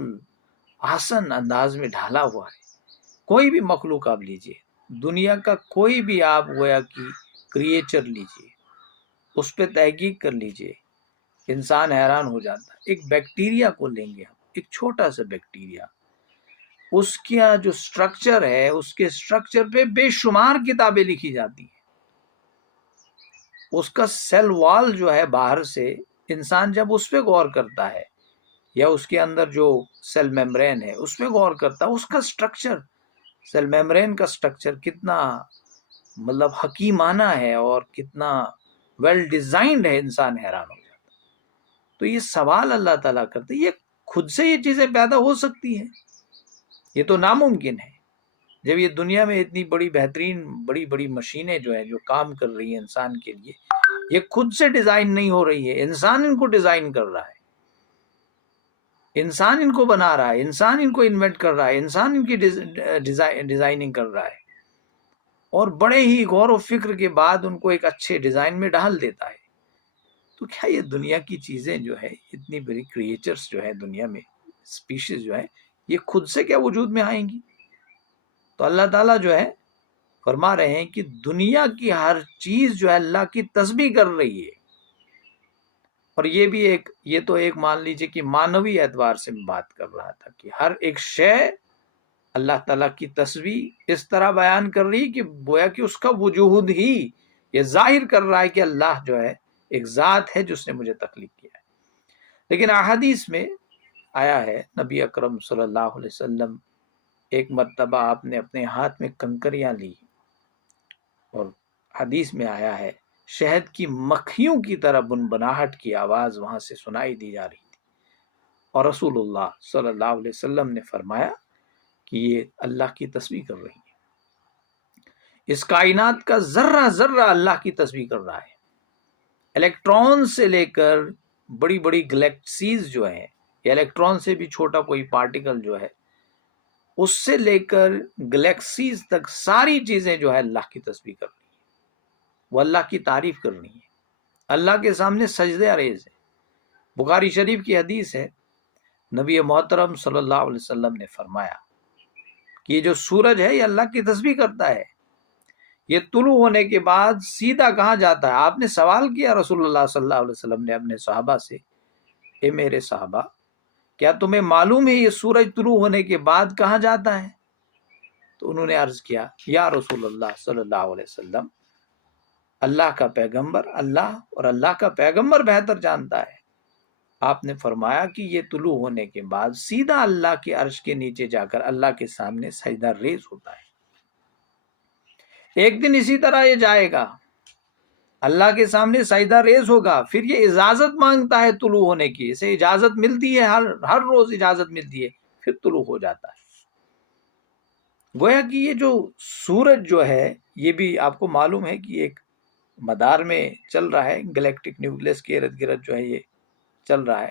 آسن انداز میں ڈھالا ہوا ہے۔ کوئی بھی مخلوق آپ لیجئے، دنیا کا کوئی بھی آپ گویا کہ کریچر لیجئے، اس پہ تحقیق کر لیجئے، انسان حیران ہو جاتا ہے۔ ایک بیکٹیریا کو لیں گے ہم، ایک چھوٹا سا بیکٹیریا، اس کا جو سٹرکچر ہے، اس کے سٹرکچر پہ بے شمار کتابیں لکھی جاتی ہیں۔ اس کا سیل وال جو ہے باہر سے، انسان جب اس پہ غور کرتا ہے یا اس کے اندر جو سیل میمبرین ہے اس پہ غور کرتا ہے، اس کا سٹرکچر، سیل میمبرین کا سٹرکچر کتنا مطلب حکیمانہ ہے اور کتنا ویل ڈیزائنڈ ہے، انسان حیران ہو جاتا ہے۔ تو یہ سوال اللہ تعالیٰ کرتے، یہ خود سے یہ چیزیں پیدا ہو سکتی ہیں؟ یہ تو ناممکن ہے۔ جب یہ دنیا میں اتنی بڑی بہترین بڑی بڑی مشینیں جو ہیں جو کام کر رہی ہیں انسان کے لیے، یہ خود سے ڈیزائن نہیں ہو رہی ہے، انسان ان کو ڈیزائن کر رہا ہے، انسان ان کو بنا رہا ہے، انسان ان کو انوینٹ کر رہا ہے، انسان ان کی ڈیزائننگ کر رہا ہے، اور بڑے ہی غور و فکر کے بعد ان کو ایک اچھے ڈیزائن میں ڈھال دیتا ہے۔ تو کیا یہ دنیا کی چیزیں جو ہے، اتنی بڑی کریچرز جو ہے دنیا میں، اسپیشیز جو ہے، یہ خود سے کیا وجود میں آئیں گی؟ تو اللہ تعالیٰ جو ہے فرما رہے ہیں کہ دنیا کی ہر چیز جو ہے اللہ کی تسبیح کر رہی ہے۔ اور یہ تو ایک مان لیجئے کہ مانوی اعتبار سے میں بات کر رہا تھا کہ ہر ایک شے اللہ تعالیٰ کی تسبیح اس طرح بیان کر رہی کہ گویا کہ اس کا وجود ہی یہ ظاہر کر رہا ہے کہ اللہ جو ہے ایک ذات ہے جس نے مجھے تخلیق کیا ہے۔ لیکن احادیث میں آیا ہے، نبی اکرم صلی اللہ علیہ وسلم ایک مرتبہ آپ نے اپنے ہاتھ میں کنکریاں لی، اور حدیث میں آیا ہے شہد کی مکھیوں کی طرح بنبناہٹ کی آواز وہاں سے سنائی دی جا رہی تھی، اور رسول اللہ صلی اللہ علیہ وسلم نے فرمایا کہ یہ اللہ کی تسبیح کر رہی ہے۔ اس کائنات کا ذرہ ذرہ اللہ کی تسبیح کر رہا ہے، الیکٹرون سے لے کر بڑی بڑی گلیکسیز جو ہیں، یا الیکٹرون سے بھی چھوٹا کوئی پارٹیکل جو ہے، اس سے لے کر گلیکسیز تک ساری چیزیں جو ہے اللہ کی تسبیح کر رہی ہیں، وہ اللہ کی تعریف کر رہی ہیں، اللہ کے سامنے سجدے ریز ہے۔ بخاری شریف کی حدیث ہے، نبی محترم صلی اللہ علیہ وسلم نے فرمایا کہ یہ جو سورج ہے یہ اللہ کی تسبیح کرتا ہے، یہ طلوع ہونے کے بعد سیدھا کہاں جاتا ہے؟ آپ نے سوال کیا رسول اللہ صلی اللہ علیہ وسلم نے اپنے صحابہ سے، اے میرے صحابہ کیا تمہیں معلوم ہے یہ سورج طلوع ہونے کے بعد کہاں جاتا ہے؟ تو انہوں نے عرض کیا یا رسول اللہ صلی اللہ علیہ وسلم، اللہ کا پیغمبر، اللہ اور اللہ کا پیغمبر بہتر جانتا ہے۔ آپ نے فرمایا کہ یہ طلوع ہونے کے بعد سیدھا اللہ کے عرش کے نیچے جا کر اللہ کے سامنے سجدہ ریز ہوتا ہے۔ ایک دن اسی طرح یہ جائے گا، اللہ کے سامنے سجدہ ریز ہوگا، پھر یہ اجازت مانگتا ہے طلوع ہونے کی، اسے اجازت ملتی ہے، ہر روز اجازت ملتی ہے، پھر طلوع ہو جاتا ہے۔ گویا کہ یہ جو سورج جو ہے یہ بھی آپ کو معلوم ہے کہ ایک مدار میں چل رہا ہے، گلیکٹک نیوکلس کے ارد گرد جو ہے یہ چل رہا ہے،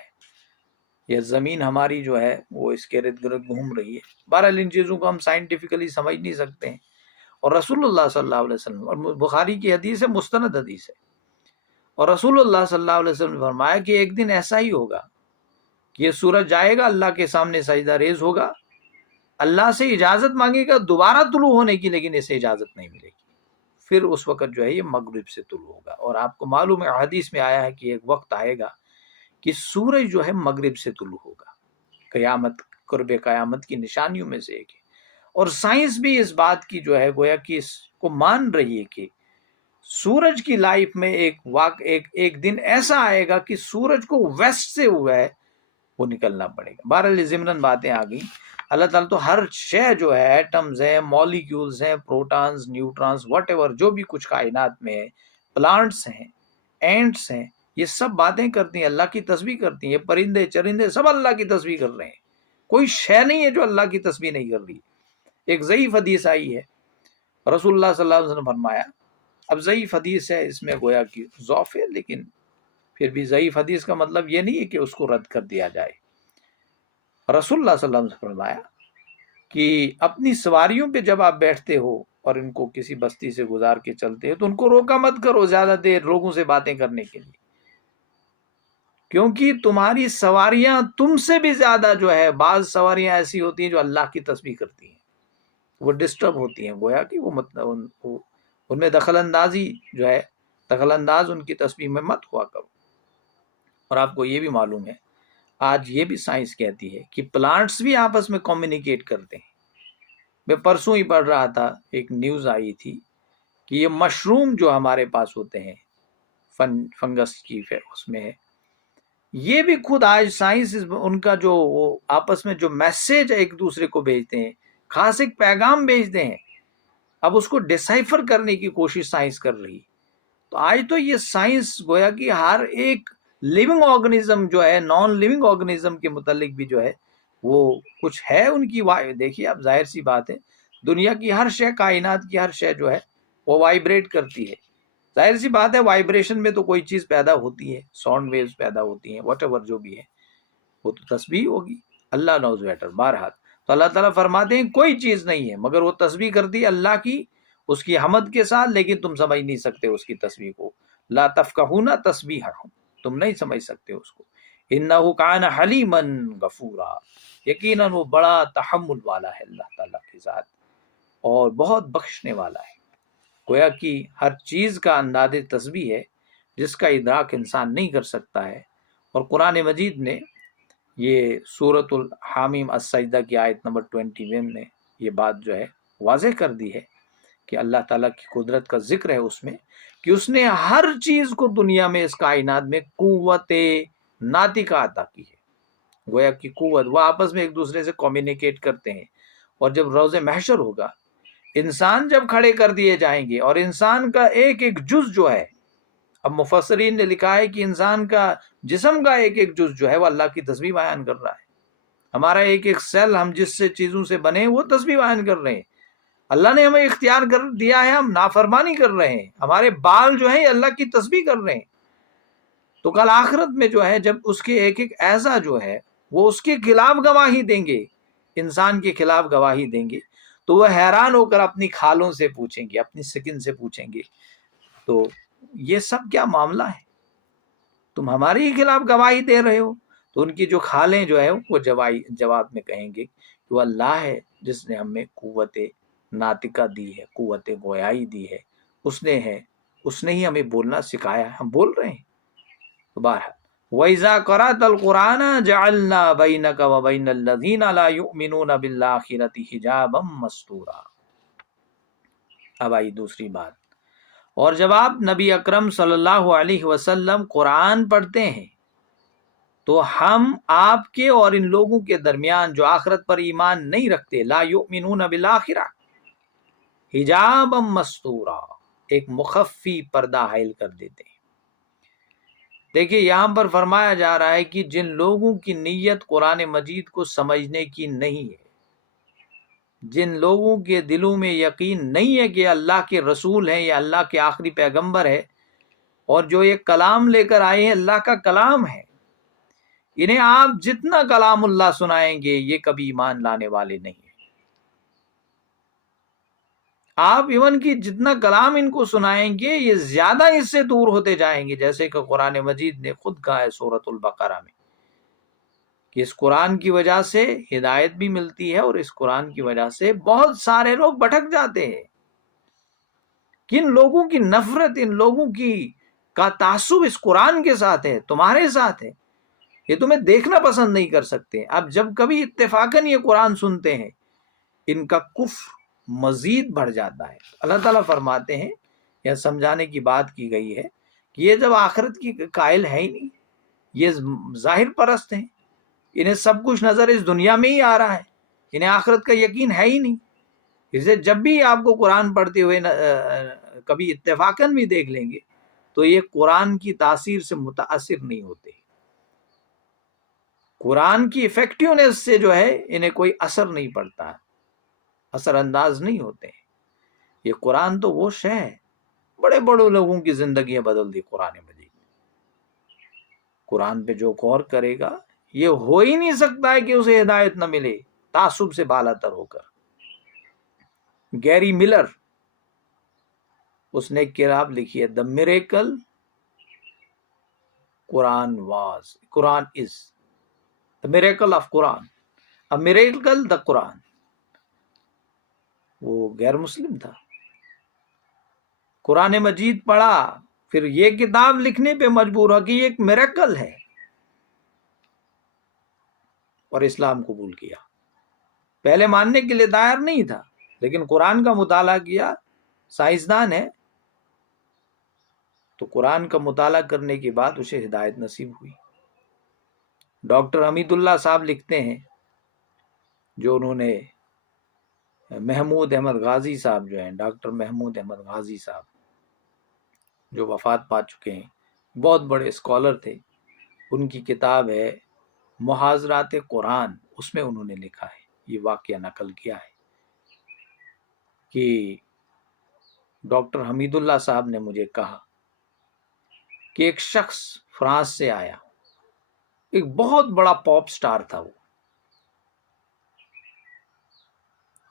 یہ زمین ہماری جو ہے وہ اس کے ارد گرد گھوم رہی ہے۔ بہرحال ان چیزوں کو ہم سائنٹیفکلی سمجھ نہیں سکتے ہیں، اور رسول اللہ صلی اللہ علیہ وسلم، اور بخاری کی حدیث ہے، مستند حدیث ہے، اور رسول اللہ صلی اللہ علیہ وسلم نے فرمایا کہ ایک دن ایسا ہی ہوگا کہ یہ سورج جائے گا، اللہ کے سامنے سجدہ ریز ہوگا، اللہ سے اجازت مانگے گا دوبارہ طلوع ہونے کی، لیکن اسے اجازت نہیں ملے گی، پھر اس وقت جو ہے یہ مغرب سے طلوع ہوگا۔ اور آپ کو معلوم ہے حدیث میں آیا ہے کہ ایک وقت آئے گا کہ سورج جو ہے مغرب سے طلوع ہوگا، قیامت، قرب قیامت کی نشانیوں میں سے ایک ہے۔ اور سائنس بھی اس بات کی جو ہے گویا کہ اس کو مان رہی ہے کہ سورج کی لائف میں ایک دن ایسا آئے گا کہ سورج کو ویسٹ سے ہوا ہے وہ نکلنا پڑے گا۔ بہرحال ضمناً باتیں آ گئی، اللہ تعالیٰ تو ہر شے جو ہے، ایٹمز ہیں، مالیکیولز ہیں، پروٹانز، نیوٹرانز، واٹ ایور جو بھی کچھ کائنات میں ہے، پلانٹس ہیں، اینٹس ہیں، یہ سب باتیں کرتی ہیں، اللہ کی تسبیح کرتی ہیں، یہ پرندے چرندے سب اللہ کی تسبیح کر رہے ہیں، کوئی شے نہیں ہے جو اللہ کی تسبیح نہیں کر رہی۔ ایک ضعیف حدیث آئی ہے، رسول اللہ صلی اللہ علیہ وسلم نے فرمایا، اب ضعیف حدیث ہے، اس میں گویا کہ ضعف ہے، لیکن پھر بھی ضعیف حدیث کا مطلب یہ نہیں ہے کہ اس کو رد کر دیا جائے۔ رسول اللہ صلی اللہ علیہ وسلم نے فرمایا کہ اپنی سواریوں پہ جب آپ بیٹھتے ہو اور ان کو کسی بستی سے گزار کے چلتے ہو تو ان کو روکا مت کرو زیادہ دیر لوگوں سے باتیں کرنے کے لیے، کیونکہ تمہاری سواریاں تم سے بھی زیادہ جو ہے، بعض سواریاں ایسی ہوتی ہیں جو اللہ کی تسبیح کرتی ہیں، وہ ڈسٹرب ہوتی ہیں، گویا کہ وہ مطلب ان میں دخل اندازی جو ہے، دخل انداز ان کی تسبیح میں مت ہوا کرو۔ اور آپ کو یہ بھی معلوم ہے، آج یہ بھی سائنس کہتی ہے کہ پلانٹس بھی آپس میں کمیونیکیٹ کرتے ہیں۔ میں پرسوں ہی پڑھ رہا تھا، ایک نیوز آئی تھی کہ یہ مشروم جو ہمارے پاس ہوتے ہیں، فنگس کی اس میں ہے، یہ بھی خود آج سائنس ان کا جو وہ آپس میں جو میسج ایک دوسرے کو بھیجتے ہیں، خاص ایک پیغام بھیجتے ہیں، اب اس کو ڈیسائفر کرنے کی کوشش سائنس کر رہی۔ تو آج تو یہ سائنس گویا کہ ہر ایک لیونگ آرگنزم جو ہے، نان لیونگ آرگنزم کے متعلق بھی جو ہے وہ کچھ ہے ان کی دیکھیے اب ظاہر سی بات ہے، دنیا کی ہر شے، کائنات کی ہر شے جو ہے وہ وائبریٹ کرتی ہے، ظاہر سی بات ہے وائبریشن میں تو کوئی چیز پیدا ہوتی ہے، ساؤنڈ ویوز پیدا ہوتی ہیں، واٹ ایور جو بھی ہے وہ تو تسبیح ہوگی، اللہ نوز بیٹر۔ بہرحال تو اللہ تعالیٰ فرماتے ہیں کوئی چیز نہیں ہے مگر وہ تسبیح کرتی ہے اللہ کی، اس کی حمد کے ساتھ، لیکن تم سمجھ نہیں سکتے اس کی تسبیح کو، لا تفقہون تسبیحہم، تم نہیں سمجھ سکتے اس کو۔ انہ کان حلیما غفورا، یقیناً وہ بڑا تحمل والا ہے اللہ تعالیٰ کی ذات، اور بہت بخشنے والا ہے۔ گویا کہ ہر چیز کا انداز تسبیح ہے جس کا ادراک انسان نہیں کر سکتا ہے۔ اور قرآن مجید نے یہ سورۃ الحامیم السجدہ کی آیت نمبر 21 میں یہ بات جو ہے واضح کر دی ہے کہ اللہ تعالیٰ کی قدرت کا ذکر ہے اس میں، کہ اس نے ہر چیز کو دنیا میں، اس کائنات میں قوت ناطقہ عطا کی ہے۔ گویا کی قوت، وہ آپس میں ایک دوسرے سے کمیونیکیٹ کرتے ہیں، اور جب روز محشر ہوگا، انسان جب کھڑے کر دیے جائیں گے، اور انسان کا ایک ایک جز جو ہے، اب مفسرین نے لکھا ہے کہ انسان کا جسم کا ایک ایک جز جو ہے وہ اللہ کی تسبیح بیان کر رہا ہے، ہمارا ایک ایک سیل، ہم جس سے چیزوں سے بنے وہ تسبیح بیان کر رہے ہیں۔ اللہ نے ہمیں اختیار کر دیا ہے، ہم نافرمانی کر رہے ہیں، ہمارے بال جو ہیں اللہ کی تسبیح کر رہے ہیں۔ تو کل آخرت میں جو ہے جب اس کے ایک ایک اعضا جو ہے وہ اس کے خلاف گواہی دیں گے، انسان کے خلاف گواہی دیں گے، تو وہ حیران ہو کر اپنی کھالوں سے پوچھیں گے، اپنی سکن سے پوچھیں گے، تو یہ سب کیا معاملہ ہے، تم ہمارے ہی خلاف گواہی دے رہے ہو؟ تو ان کی جو کھالیں جو ہے وہ جواب میں کہیں گے کہ وہ اللہ ہے جس نے ہمیں قوت ناطقہ دی ہے، قوت گویائی دی ہے، اس نے ہی ہمیں بولنا سکھایا ہے، ہم بول رہے ہیں. تو بہرحال وَإِذَا قَرَأْتَ الْقُرْآنَ جَعَلْنَا بَيْنَكَ وَبَيْنَ الَّذِينَ لَا يُؤْمِنُونَ بِالْآخِرَةِ حِجَابًا مَسْتُورًا. اب آئی دوسری بات. اور جب آپ نبی اکرم صلی اللہ علیہ وسلم قرآن پڑھتے ہیں تو ہم آپ کے اور ان لوگوں کے درمیان جو آخرت پر ایمان نہیں رکھتے، لا یؤمنون بالآخرہ، حجابا مستورا، ایک مخفی پردہ حائل کر دیتے ہیں. دیکھیے یہاں پر فرمایا جا رہا ہے کہ جن لوگوں کی نیت قرآن مجید کو سمجھنے کی نہیں ہے، جن لوگوں کے دلوں میں یقین نہیں ہے کہ اللہ کے رسول ہیں یا اللہ کے آخری پیغمبر ہے، اور جو یہ کلام لے کر آئے ہیں اللہ کا کلام ہے، انہیں آپ جتنا کلام اللہ سنائیں گے یہ کبھی ایمان لانے والے نہیں ہیں. آپ ایون کی جتنا کلام ان کو سنائیں گے یہ زیادہ اس سے دور ہوتے جائیں گے، جیسے کہ قرآن مجید نے خود کہا ہے سورۃ البقرہ میں کہ اس قرآن کی وجہ سے ہدایت بھی ملتی ہے اور اس قرآن کی وجہ سے بہت سارے لوگ بھٹک جاتے ہیں. کن لوگوں کی نفرت، ان لوگوں کی کا تعصب اس قرآن کے ساتھ ہے، تمہارے ساتھ ہے، یہ تمہیں دیکھنا پسند نہیں کر سکتے. اب جب کبھی اتفاقاً یہ قرآن سنتے ہیں ان کا کفر مزید بڑھ جاتا ہے. اللہ تعالیٰ فرماتے ہیں، یا سمجھانے کی بات کی گئی ہے کہ یہ جب آخرت کی قائل ہے ہی نہیں، یہ ظاہر پرست ہیں، انہیں سب کچھ نظر اس دنیا میں ہی آ رہا ہے، انہیں آخرت کا یقین ہے ہی نہیں. اسے جب بھی آپ کو قرآن پڑھتے ہوئے کبھی اتفاقاً بھی دیکھ لیں گے تو یہ قرآن کی تاثیر سے متاثر نہیں ہوتے، قرآن کی ایفیکٹیونیس سے جو ہے انہیں کوئی اثر نہیں پڑتا، اثر انداز نہیں ہوتے. یہ قرآن تو وہ شے ہے، بڑے بڑے لوگوں کی زندگیاں بدل دی قرآن مجید. قرآن پہ جو غور کرے گا یہ ہو ہی نہیں سکتا ہے کہ اسے ہدایت نہ ملے تعصب سے بالا تر ہو کر. گیری ملر، اس نے ایک کتاب لکھی ہے، the miracle Quran is the miracle of Quran, a miracle the Quran. وہ غیر مسلم تھا، قرآن مجید پڑھا، پھر یہ کتاب لکھنے پہ مجبور ہوا کہ یہ ایک میریکل ہے، اور اسلام قبول کیا. پہلے ماننے کے لیے تیار نہیں تھا، لیکن قرآن کا مطالعہ کیا، سائنسدان ہے تو قرآن کا مطالعہ کرنے کے بعد اسے ہدایت نصیب ہوئی. ڈاکٹر حمید اللہ صاحب لکھتے ہیں، جو انہوں نے محمود احمد غازی صاحب جو ہیں، ڈاکٹر محمود احمد غازی صاحب جو وفات پا چکے ہیں، بہت بڑے اسکالر تھے. ان کی کتاب ہے محاضرات قرآن، اس میں انہوں نے لکھا ہے، یہ واقعہ نقل کیا ہے کہ ڈاکٹر حمید اللہ صاحب نے مجھے کہا کہ ایک شخص فرانس سے آیا، ایک بہت بڑا پاپ سٹار تھا وہ،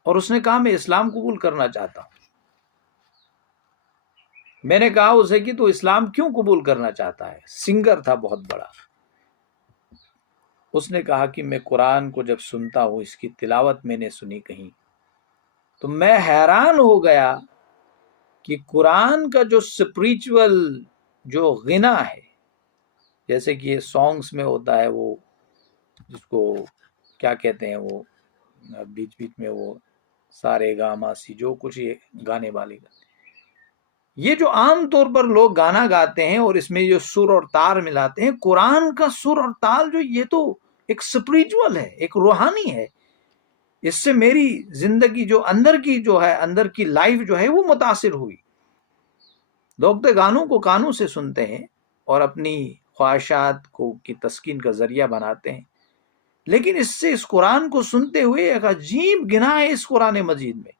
اور اس نے کہا میں اسلام قبول کرنا چاہتا ہوں. میں نے کہا اسے کہ تو اسلام کیوں قبول کرنا چاہتا ہے؟ سنگر تھا بہت بڑا. اس نے کہا کہ میں قرآن کو جب سنتا ہوں، اس کی تلاوت میں نے سنی کہیں، تو میں حیران ہو گیا کہ قرآن کا جو اسپریچول جو غنا ہے، جیسے کہ یہ سانگس میں ہوتا ہے، وہ جس کو کیا کہتے ہیں، وہ بیچ بیچ میں وہ سارے گاما سی جو کچھ یہ گانے والے گانے، یہ جو عام طور پر لوگ گانا گاتے ہیں اور اس میں جو سر اور تار ملاتے ہیں، قرآن کا سر اور تال جو یہ تو ایک اسپریچول ہے، ایک روحانی ہے. اس سے میری زندگی جو اندر کی جو ہے، اندر کی لائف جو ہے وہ متاثر ہوئی. لوگ تو گانوں کو کانوں سے سنتے ہیں اور اپنی خواہشات کو کی تسکین کا ذریعہ بناتے ہیں، لیکن اس سے اس قرآن کو سنتے ہوئے ایک عجیب گناہ ہے اس قرآن مجید میں.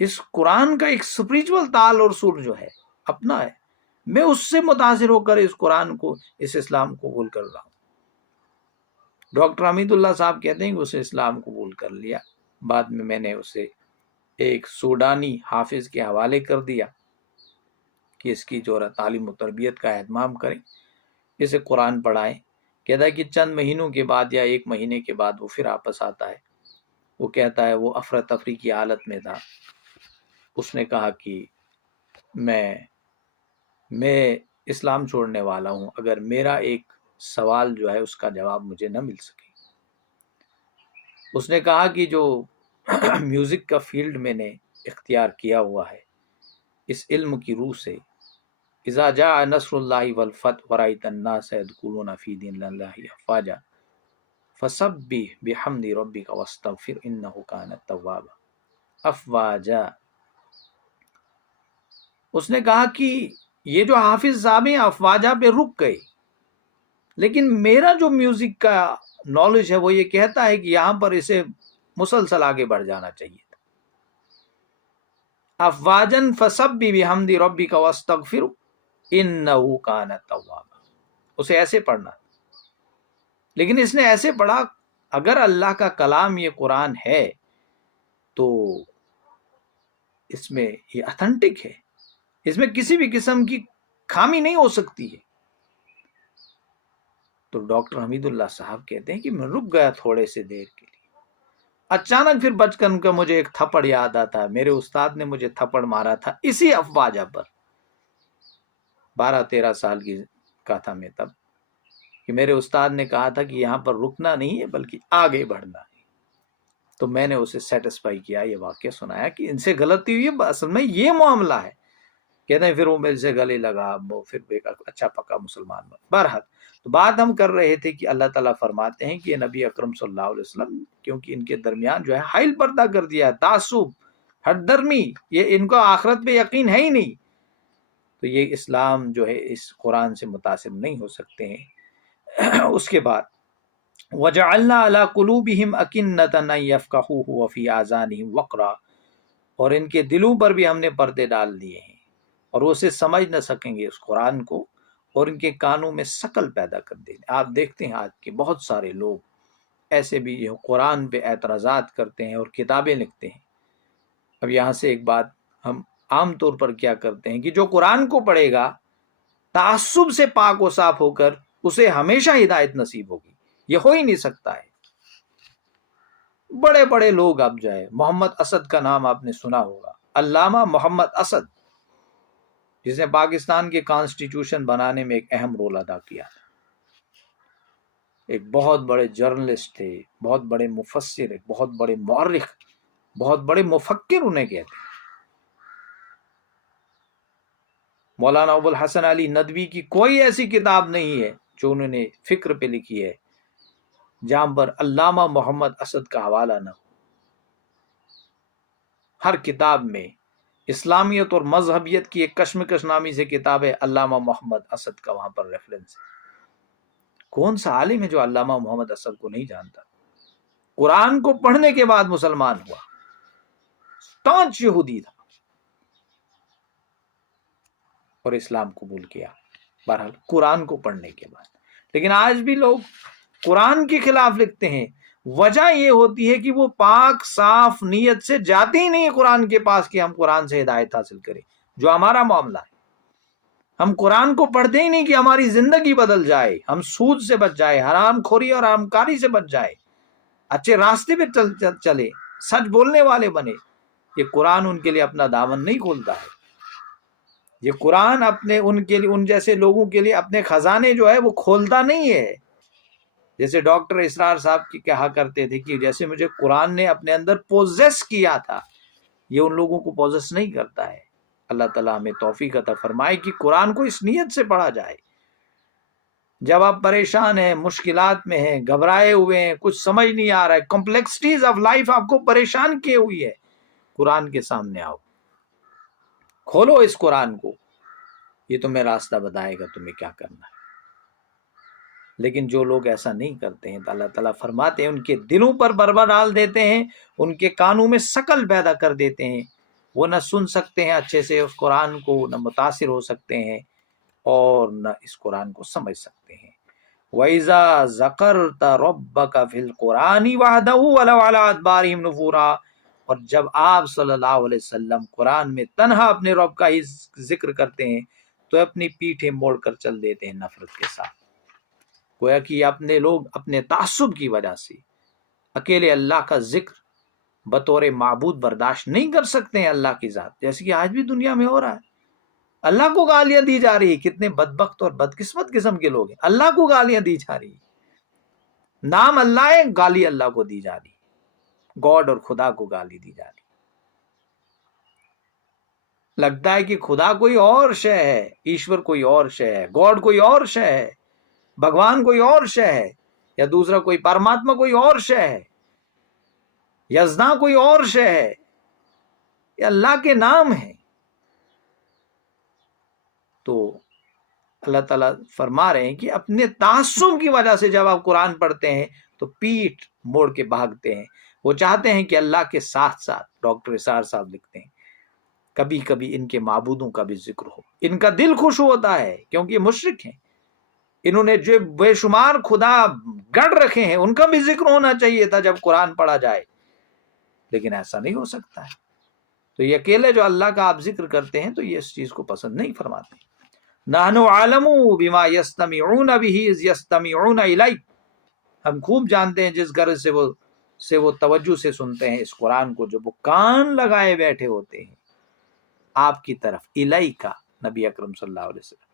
اس قرآن کا ایک اسپریچول تال اور سر جو ہے اپنا ہے، میں اس سے متاثر ہو کر اس قرآن کو، اس اسلام کو قبول کر رہا ہوں. ڈاکٹر حمید اللہ صاحب کہتے ہیں کہ اسے اسلام قبول کر لیا. بعد میں نے اسے ایک سوڈانی حافظ کے حوالے کر دیا کہ اس کی جو تعلیم و تربیت کا اہتمام کریں، اسے قرآن پڑھائیں. کہتا ہے کہ چند مہینوں کے بعد یا ایک مہینے کے بعد وہ پھر واپس آتا ہے وہ کہتا ہے وہ افراتفری کی حالت میں تھا، اس نے کہا کہ میں اسلام چھوڑنے والا ہوں اگر میرا ایک سوال جو ہے اس کا جواب مجھے نہ مل سکے۔ اس نے کہا کہ جو میوزک کا فیلڈ میں نے اختیار کیا ہوا ہے اس علم کی روح سے، اذا جاء نصر اللہ والفتح ورأیت الناس يدخلون فی دین اللہ افواجا فسبح بحمد ربک واستغفر انہ کان توابا افواجا۔ اس نے کہا کہ یہ جو حافظ صاحب ہیں افواجا پہ رک گئے، لیکن میرا جو میوزک کا نالج ہے وہ یہ کہتا ہے کہ یہاں پر اسے مسلسل آگے بڑھ جانا چاہیے تھا۔ افواجن فسبح بحمد ربک واستغفر انہ کان توابا، اسے ایسے پڑھنا تھا، لیکن اس نے ایسے پڑھا۔ اگر اللہ کا کلام یہ قرآن ہے تو اس میں یہ اتھینٹک ہے، اس میں کسی بھی قسم کی خامی نہیں ہو سکتی ہے۔ تو ڈاکٹر حمید اللہ صاحب کہتے ہیں کہ میں رک گیا تھوڑے سے دیر کے لیے، اچانک پھر بچپن کا مجھے ایک تھپڑ یاد آتا، میرے استاد نے مجھے تھپڑ مارا تھا اسی افواجہ پر، 12-13 سال کا تھا میں تب، کہ میرے استاد نے کہا تھا کہ یہاں پر رکنا نہیں ہے بلکہ آگے بڑھنا ہے۔ تو میں نے اسے سیٹسفائی کیا، یہ واقعہ سنایا کہ ان سے غلطی ہوئی ہے، اصل میں یہ معاملہ ہے۔ کہتے ہیں پھر وہ میرے سے گلے لگا، وہ پھر ایک اچھا پکا مسلمان بنا۔ بہرحال تو بات ہم کر رہے تھے کہ اللہ تعالیٰ فرماتے ہیں کہ یہ نبی اکرم صلی اللہ علیہ وسلم کیونکہ ان کے درمیان جو ہے حائل پردہ کر دیا، تعصب، ہٹ درمی، یہ ان کو آخرت پہ یقین ہے ہی نہیں، تو یہ اسلام جو ہے اس قرآن سے متاثر نہیں ہو سکتے ہیں۔ اس کے بعد وَجَعَلْنَا عَلَىٰ قُلُوبِهِمْ أَكِنَّةً أَن يَفْقَهُوهُ وَفِي آذَانِهِمْ وَقْرًا، اور ان کے دلوں پر بھی ہم نے پردے ڈال دیے ہیں اور وہ اسے سمجھ نہ سکیں گے اس قرآن کو، اور ان کے کانوں میں سکل پیدا کر دیں۔ آپ دیکھتے ہیں آج کے بہت سارے لوگ ایسے بھی قرآن پہ اعتراضات کرتے ہیں اور کتابیں لکھتے ہیں۔ اب یہاں سے ایک بات ہم عام طور پر کیا کرتے ہیں کہ جو قرآن کو پڑھے گا تعصب سے پاک و صاف ہو کر اسے ہمیشہ ہدایت نصیب ہوگی، یہ ہو ہی نہیں سکتا ہے۔ بڑے بڑے لوگ اب جائے، محمد اسد کا نام آپ نے سنا ہوگا، علامہ محمد اسد، جس نے پاکستان کے کانسٹیٹیوشن بنانے میں ایک اہم رول ادا کیا تھا، ایک بہت بڑے جرنلسٹ تھے، بہت بڑے مفسر، ایک بہت بڑے مورخ، بہت بڑے مفکر انہیں کہتے ہیں۔ مولانا ابوالحسن علی ندوی کی کوئی ایسی کتاب نہیں ہے جو انہوں نے فکر پہ لکھی ہے جہاں پر علامہ محمد اسد کا حوالہ نہ ہو۔ ہر کتاب میں اسلامیت اور مذہبیت کی ایک کشمکش نامی سے کتاب ہے، علامہ محمد اسد کا وہاں پر ریفرنس ہے۔ کون سا عالم ہے جو علامہ محمد اسد کو نہیں جانتا؟ قرآن کو پڑھنے کے بعد مسلمان ہوا، اسٹانچ یہودی تھا اور اسلام قبول کیا، بہرحال قرآن کو پڑھنے کے بعد۔ لیکن آج بھی لوگ قرآن کے خلاف لکھتے ہیں، وجہ یہ ہوتی ہے کہ وہ پاک صاف نیت سے جاتے ہی نہیں قرآن کے پاس کہ ہم قرآن سے ہدایت حاصل کریں، جو ہمارا معاملہ ہے۔ ہم قرآن کو پڑھتے ہی نہیں کہ ہماری زندگی بدل جائے، ہم سود سے بچ جائے، حرام خوری اور حرام کاری سے بچ جائے، اچھے راستے پہ چلے، سچ بولنے والے بنے۔ یہ قرآن ان کے لیے اپنا دامن نہیں کھولتا ہے، یہ قرآن ان جیسے لوگوں کے لیے اپنے خزانے جو ہے وہ کھولتا نہیں ہے۔ جیسے ڈاکٹر اسرار صاحب کی کہا کرتے تھے کہ جیسے مجھے قرآن نے اپنے اندر پوزیس کیا تھا، یہ ان لوگوں کو پوزیس نہیں کرتا ہے۔ اللہ تعالیٰ ہمیں توفیق عطا فرمائے کہ قرآن کو اس نیت سے پڑھا جائے۔ جب آپ پریشان ہیں، مشکلات میں ہیں، گھبرائے ہوئے ہیں، کچھ سمجھ نہیں آ رہا ہے، کمپلیکسٹیز آف لائف آپ کو پریشان کیے ہوئی ہے، قرآن کے سامنے آؤ، کھولو اس قرآن کو، یہ تمہیں راستہ بتائے گا تمہیں کیا کرنا ہے۔ لیکن جو لوگ ایسا نہیں کرتے ہیں تو اللہ تعالیٰ فرماتے ہیں ان کے دلوں پر بربا ڈال دیتے ہیں، ان کے کانوں میں سکل پیدا کر دیتے ہیں، وہ نہ سن سکتے ہیں اچھے سے اس قرآن کو، نہ متاثر ہو سکتے ہیں اور نہ اس قرآن کو سمجھ سکتے ہیں۔ وَإِذَا ذَكَرْتَ رَبَّكَ فِي الْقُرْآنِ وَحْدَهُ وَلَوْ عَلَىٰ أَدْبَارِهِمْ نُفُورًا، اور جب آپ صلی اللہ علیہ وسلم قرآن میں تنہا اپنے رب کا ہی ذکر کرتے ہیں تو اپنی پیٹھیں موڑ کر چل دیتے ہیں نفرت کے ساتھ۔ گویا کہ اپنے لوگ اپنے تعصب کی وجہ سے اکیلے اللہ کا ذکر بطور معبود برداشت نہیں کر سکتے ہیں اللہ کی ذات، جیسے کہ آج بھی دنیا میں ہو رہا ہے۔ اللہ کو گالیاں دی جا رہی ہے، کتنے بدبخت اور بدقسمت قسم کے لوگ ہیں، اللہ کو گالیاں دی جا رہی ہے، نام اللہ ہے، گالی اللہ کو دی جا رہی ہے، گاڈ اور خدا کو گالی دی جا رہی ہے۔ لگتا ہے کہ خدا کوئی اور شے ہے، ایشور کوئی اور شے ہے، گاڈ کوئی اور شے ہے، بھگوان کوئی اور شے ہے، یا دوسرا کوئی پرماتما کوئی اور شے ہے، یزداں کوئی اور شے ہے، یہ اللہ کے نام ہے۔ تو اللہ تعالیٰ فرما رہے ہیں کہ اپنے تعصب کی وجہ سے جب آپ قرآن پڑھتے ہیں تو پیٹھ موڑ کے بھاگتے ہیں۔ وہ چاہتے ہیں کہ اللہ کے ساتھ ساتھ، ڈاکٹر اسرار صاحب لکھتے ہیں، کبھی کبھی ان کے معبودوں کا بھی ذکر ہو، ان کا دل خوش ہوتا ہے، کیونکہ یہ مشرک ہیں، انہوں نے جو بے شمار خدا گڑ رکھے ہیں ان کا بھی ذکر ہونا چاہیے تھا جب قرآن پڑھا جائے، لیکن ایسا نہیں ہو سکتا ہے۔ تو یہ اکیلے جو اللہ کا آپ ذکر کرتے ہیں تو یہ اس چیز کو پسند نہیں فرماتے۔ نحن عالم بما یستمعون به اذ یستمعون الیک، ہم خوب جانتے ہیں جس غرض سے وہ توجہ سے سنتے ہیں اس قرآن کو، جو وہ کان لگائے بیٹھے ہوتے ہیں آپ کی طرف، الیکا، نبی اکرم صلی اللہ علیہ وسلم۔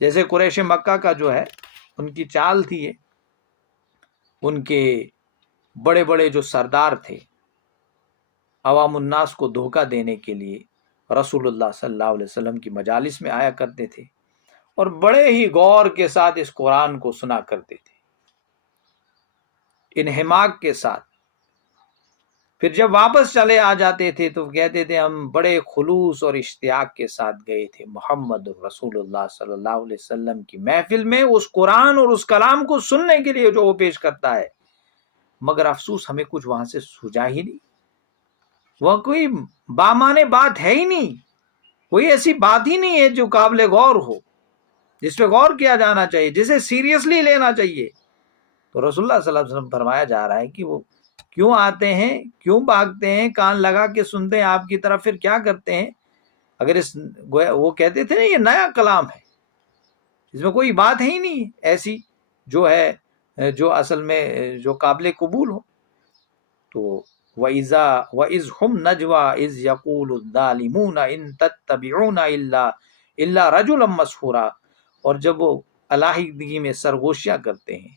جیسے قریش مکہ کا جو ہے ان کی چال تھی، یہ ان کے بڑے بڑے جو سردار تھے عوام الناس کو دھوکہ دینے کے لیے رسول اللہ صلی اللہ علیہ وسلم کی مجالس میں آیا کرتے تھے اور بڑے ہی غور کے ساتھ اس قرآن کو سنا کرتے تھے، انہماک کے ساتھ۔ پھر جب واپس چلے آ جاتے تھے تو کہتے تھے ہم بڑے خلوص اور اشتیاق کے ساتھ گئے تھے محمد رسول اللہ صلی اللہ علیہ وسلم کی محفل میں اس قرآن اور اس کلام کو سننے کے لیے جو وہ پیش کرتا ہے، مگر افسوس ہمیں کچھ وہاں سے سوجا ہی نہیں، وہ کوئی بامانے بات ہے ہی نہیں، کوئی ایسی بات ہی نہیں ہے جو قابل غور ہو، جس پہ غور کیا جانا چاہیے، جسے سیریسلی لینا چاہیے۔ تو رسول اللہ صلی اللہ علیہ وسلم فرمایا جا رہا ہے کہ وہ کیوں آتے ہیں، کیوں بھاگتے ہیں، کان لگا کے سنتے ہیں آپ کی طرف، پھر کیا کرتے ہیں؟ اگر وہ کہتے تھے نا یہ نیا کلام ہے، اس میں کوئی بات ہے ہی نہیں ایسی جو ہے جو اصل میں جو قابل قبول ہو۔ تو وَإِذْ هُمْ نَجْوَىٰ إِذْ يَقُولُ الظَّالِمُونَ إِن تَتَّبِعُونَ إِلَّا رَجُلًا مَّسْحُورًا، اور جب وہ علیحدگی میں سرگوشیاں کرتے ہیں،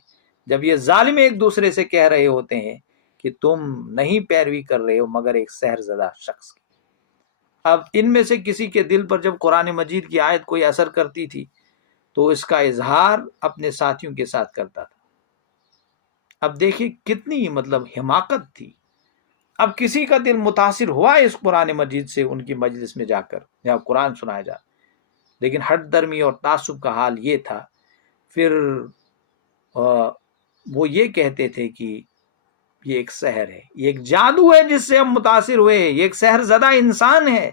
جب یہ ظالم ایک دوسرے سے کہہ رہے ہوتے ہیں کہ تم نہیں پیروی کر رہے ہو مگر ایک سحر زدہ شخص کی۔ اب ان میں سے کسی کے دل پر جب قرآن مجید کی آیت کوئی اثر کرتی تھی تو اس کا اظہار اپنے ساتھیوں کے ساتھ کرتا تھا۔ اب دیکھیں کتنی حماقت تھی۔ اب کسی کا دل متاثر ہوا اس قرآن مجید سے ان کی مجلس میں جا کر جہاں قرآن سنایا جا، لیکن ہٹ درمی اور تعصب کا حال یہ تھا۔ پھر وہ یہ کہتے تھے کہ یہ ایک سحر ہے، یہ ایک جادو ہے جس سے ہم متاثر ہوئے، یہ ایک سحر زدہ انسان ہے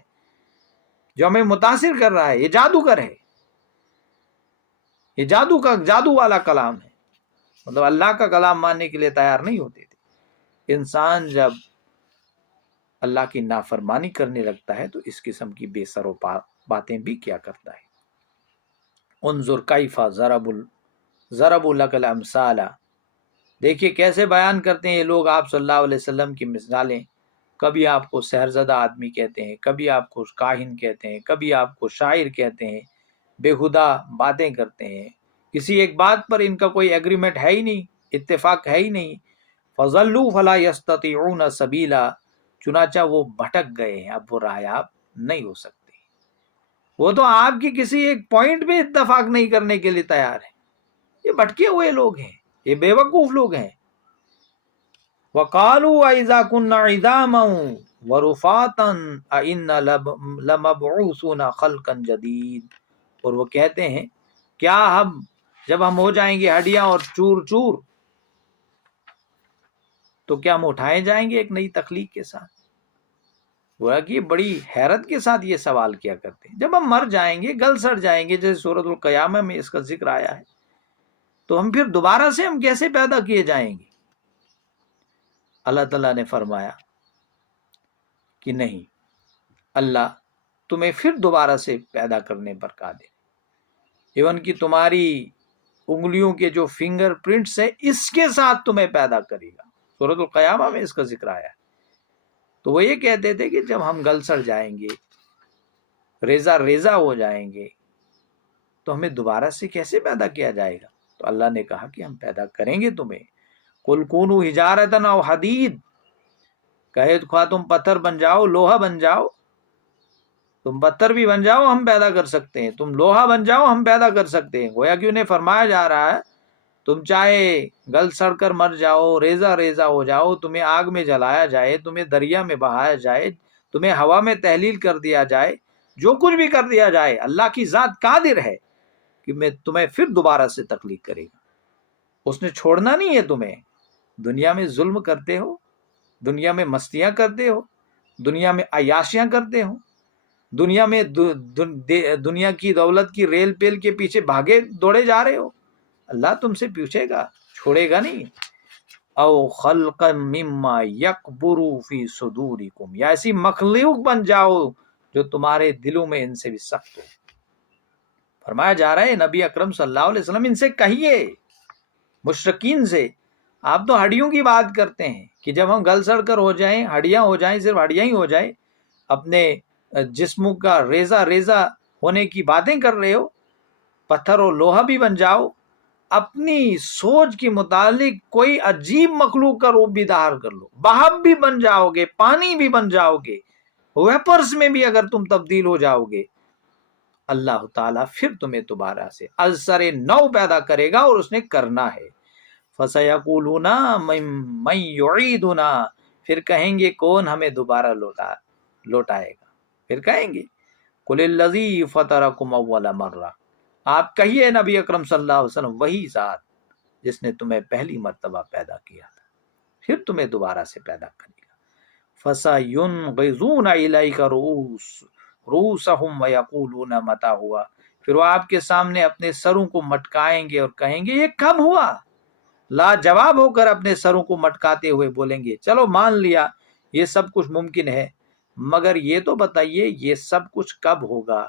جو ہمیں متاثر کر رہا ہے، یہ جادوگر ہے، یہ جادو والا کلام ہے۔ اللہ کا کلام ماننے کے لیے تیار نہیں ہوتے تھے۔ انسان جب اللہ کی نافرمانی کرنے لگتا ہے تو اس قسم کی بے سر و باتیں بھی کیا کرتا ہے۔ انظر کیف ضربوا لک الامثال، دیکھیے کیسے بیان کرتے ہیں یہ لوگ آپ صلی اللہ علیہ وسلم کی مثالیں، کبھی آپ کو سحر زدہ آدمی کہتے ہیں، کبھی آپ کو کاہن کہتے ہیں، کبھی آپ کو شاعر کہتے ہیں، بےہودہ باتیں کرتے ہیں، کسی ایک بات پر ان کا کوئی ایگریمنٹ ہے ہی نہیں، اتفاق ہے ہی نہیں۔ فضلوا فلا یستطیعون سبیلا، چنانچہ وہ بھٹک گئے ہیں، اب وہ راہیاب نہیں ہو سکتے، وہ تو آپ کی کسی ایک پوائنٹ پہ اتفاق نہیں کرنے کے لیے تیار ہے۔ یہ بھٹکے ہوئے لوگ ہیں، یہ بے وقوف لوگ ہیں۔ وَقَالُوا أَإِذَا كُنَّا عِظَامًا وَرُفَاتًا أَإِنَّا لَمَبْعُوثُونَ خَلْقًا جَدِيدًا، اور وہ کہتے ہیں کیا جب ہم ہو جائیں گے ہڈیاں اور چور چور تو کیا ہم اٹھائے جائیں گے ایک نئی تخلیق کے ساتھ؟ وہ کہ بڑی حیرت کے ساتھ یہ سوال کیا کرتے ہیں۔ جب ہم مر جائیں گے، گل سڑ جائیں گے، جیسے سورۃ القیامہ میں اس کا ذکر آیا ہے، تو ہم پھر دوبارہ سے ہم کیسے پیدا کیے جائیں گے؟ اللہ تعالیٰ نے فرمایا کہ نہیں، اللہ تمہیں پھر دوبارہ سے پیدا کرنے پر قادر ہے، ایون کہ تمہاری انگلیوں کے جو فنگر پرنٹس ہیں اس کے ساتھ تمہیں پیدا کرے گا۔ سورۃ القیامہ میں اس کا ذکر آیا ہے۔ تو وہ یہ کہتے تھے کہ جب ہم گل سڑ جائیں گے، ریزہ ریزہ ہو جائیں گے، تو ہمیں دوبارہ سے کیسے پیدا کیا جائے گا؟ تو اللہ نے کہا کہ ہم پیدا کریں گے تمہیں. قل کونوا حجارۃ او حدید، کہے خواہ تم پتھر بن جاؤ، لوہا بن جاؤ، تم پتھر بھی بن جاؤ ہم پیدا کر سکتے ہیں، تم لوہا بن جاؤ ہم پیدا کر سکتے ہیں. گویا کہ انہیں فرمایا جا رہا ہے تم چاہے گل سڑ کر مر جاؤ، ریزہ ریزہ ہو جاؤ، تمہیں آگ میں جلایا جائے، تمہیں دریا میں بہایا جائے، تمہیں ہوا میں تحلیل کر دیا جائے، جو کچھ بھی کر دیا جائے، اللہ کی ذات قادر ہے کہ میں تمہیں پھر دوبارہ سے تخلیق کرے گا. اس نے چھوڑنا نہیں ہے تمہیں. دنیا میں ظلم کرتے ہو، دنیا میں مستیاں کرتے ہو، دنیا میں عیاشیاں کرتے ہو، دنیا میں دنیا کی دولت کی ریل پیل کے پیچھے بھاگے دوڑے جا رہے ہو، اللہ تم سے پوچھے گا، چھوڑے گا نہیں. او خلقا مما یکبر فی صدورکم، یا ایسی مخلوق بن جاؤ جو تمہارے دلوں میں ان سے بھی سخت ہو. فرمایا جا رہا ہے نبی اکرم صلی اللہ علیہ وسلم ان سے کہیے، مشرکین سے، آپ تو ہڈیوں کی بات کرتے ہیں کہ جب ہم گل سڑ کر ہو جائیں، ہڈیاں ہو جائیں، صرف ہڈیاں ہی ہو جائیں، اپنے جسموں کا ریزہ ریزہ ہونے کی باتیں کر رہے ہو، پتھر اور لوہا بھی بن جاؤ، اپنی سوچ کے متعلق کوئی عجیب مخلوق کا روپ بھی دھار کر لو، بہاب بھی بن جاؤ گے، پانی بھی بن جاؤ گے، ویپرز میں بھی اگر تم تبدیل ہو جاؤ گے، اللہ تعالیٰ پھر تمہیں دوبارہ سے از سر نو پیدا کرے گا، اور اس نے کرنا ہے. فَسَيَقُولُونَ مَن يُعِيدُنَا، پھر کہیں گے کون ہمیں دوبارہ لوٹائے گا. پھر کہیں گے قُلِ الَّذِي فَطَرَكُمْ أَوَّلَ مَرَّةٍ، آپ کہیے نبی اکرم صلی اللہ علیہ وسلم وہی ذات جس نے تمہیں پہلی مرتبہ پیدا کیا تھا پھر تمہیں دوبارہ سے پیدا کرے گا. فَسَيُنْغِضُونَ إِلَيْكَ رُؤُوسَهُمْ وَيَقُولُونَ مَتَىٰ ہوا، پھر وہ آپ کے سامنے اپنے سروں کو مٹکائیں گے اور کہیں گے یہ کب ہوا. لاجواب ہو کر اپنے سروں کو مٹکاتے ہوئے بولیں گے چلو مان لیا یہ سب کچھ ممکن ہے، مگر یہ تو بتائیے یہ سب کچھ کب ہوگا،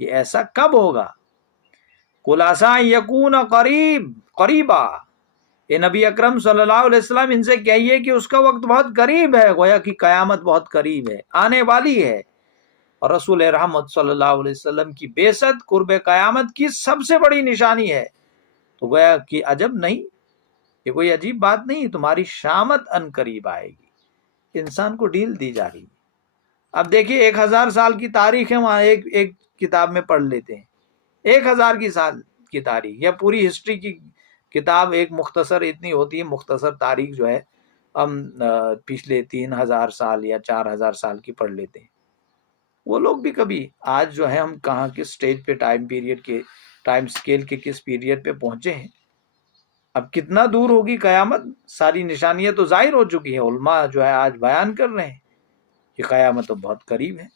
یہ ایسا کب ہوگا. قُلْ عَسَىٰ أَن يَكُونَ قریبا، اے نبی اکرم صلی اللہ علیہ وسلم ان سے کہیے کہ اس کا وقت بہت قریب ہے، گویا کہ قیامت بہت قریب ہے، آنے والی ہے. اور رسول رحمت صلی اللہ علیہ وسلم کی بعثت قرب قیامت کی سب سے بڑی نشانی ہے. تو گویا کہ عجب نہیں، یہ کوئی عجیب بات نہیں، تمہاری شامت ان قریب آئے گی. انسان کو ڈیل دی جا رہی ہے. اب دیکھیے 1000 سال کی تاریخ ہے، وہاں ایک کتاب میں پڑھ لیتے ہیں 1000 سال کی تاریخ، یا پوری ہسٹری کی کتاب ایک مختصر اتنی ہوتی ہے، مختصر تاریخ جو ہے ہم پچھلے 3000 سال یا 4000 سال کی پڑھ لیتے ہیں. وہ لوگ بھی کبھی آج جو ہے ہم کہاں کس سٹیج پہ ٹائم سکیل کے کس پیریڈ پہ پہنچے ہیں. اب کتنا دور ہوگی قیامت، ساری نشانیاں تو ظاہر ہو چکی ہیں، علماء جو ہے آج بیان کر رہے ہیں کہ قیامت تو بہت قریب ہے.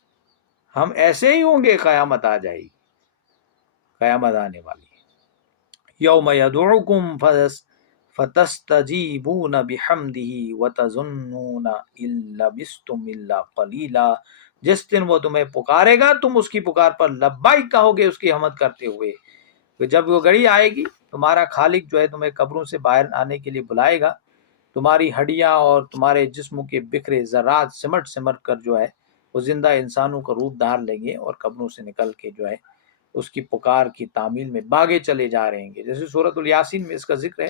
ہم ایسے ہی ہوں گے، قیامت آ جائے گی، قیامت آنے والی ہے. یوم یدعوکم فتستجیبون بحمدہ وتظنون ان لبثتم الا قلیلا، جس دن وہ تمہیں پکارے گا تم اس کی پکار پر لبیک کہو گے اس کی حمد کرتے ہوئے. جب وہ گھڑی آئے گی تمہارا خالق جو ہے تمہیں قبروں سے باہر آنے کے لیے بلائے گا، تمہاری ہڈیاں اور تمہارے جسموں کے بکھرے ذرات سمٹ کر جو ہے وہ زندہ انسانوں کا روپ دھار لیں گے، اور قبروں سے نکل کے جو ہے اس کی پکار کی تعمیل میں باغے چلے جا رہے ہیں. جیسے سورۃ الیاسین میں اس کا ذکر ہے،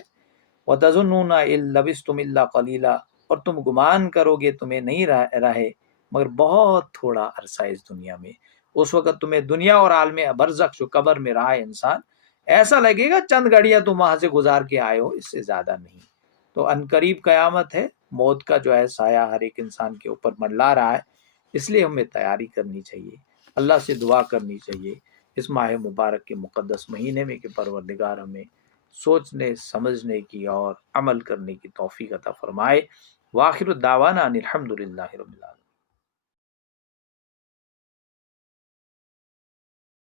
وَتَظُنُّونَ إِن لَبِثْتُمْ إِلَّا قَلِيلًا، اور تم گمان کرو گے تمہیں نہیں رہے مگر بہت تھوڑا عرصہ اس دنیا میں. اس وقت تمہیں دنیا اور عالم برزخ جو قبر میں رہا ہے انسان، ایسا لگے گا چند گھڑیاں تم وہاں سے گزار کے آئے ہو، اس سے زیادہ نہیں. تو عنقریب قیامت ہے، موت کا جو ہے سایہ ہر ایک انسان کے اوپر منڈلا رہا ہے. اس لیے ہمیں تیاری کرنی چاہیے، اللہ سے دعا کرنی چاہیے اس ماہ مبارک کے مقدس مہینے میں کہ پروردگار ہمیں سوچنے سمجھنے کی اور عمل کرنے کی توفیق عطا فرمائے. وآخر الدعوانا ان الحمد للہ رب العالمین.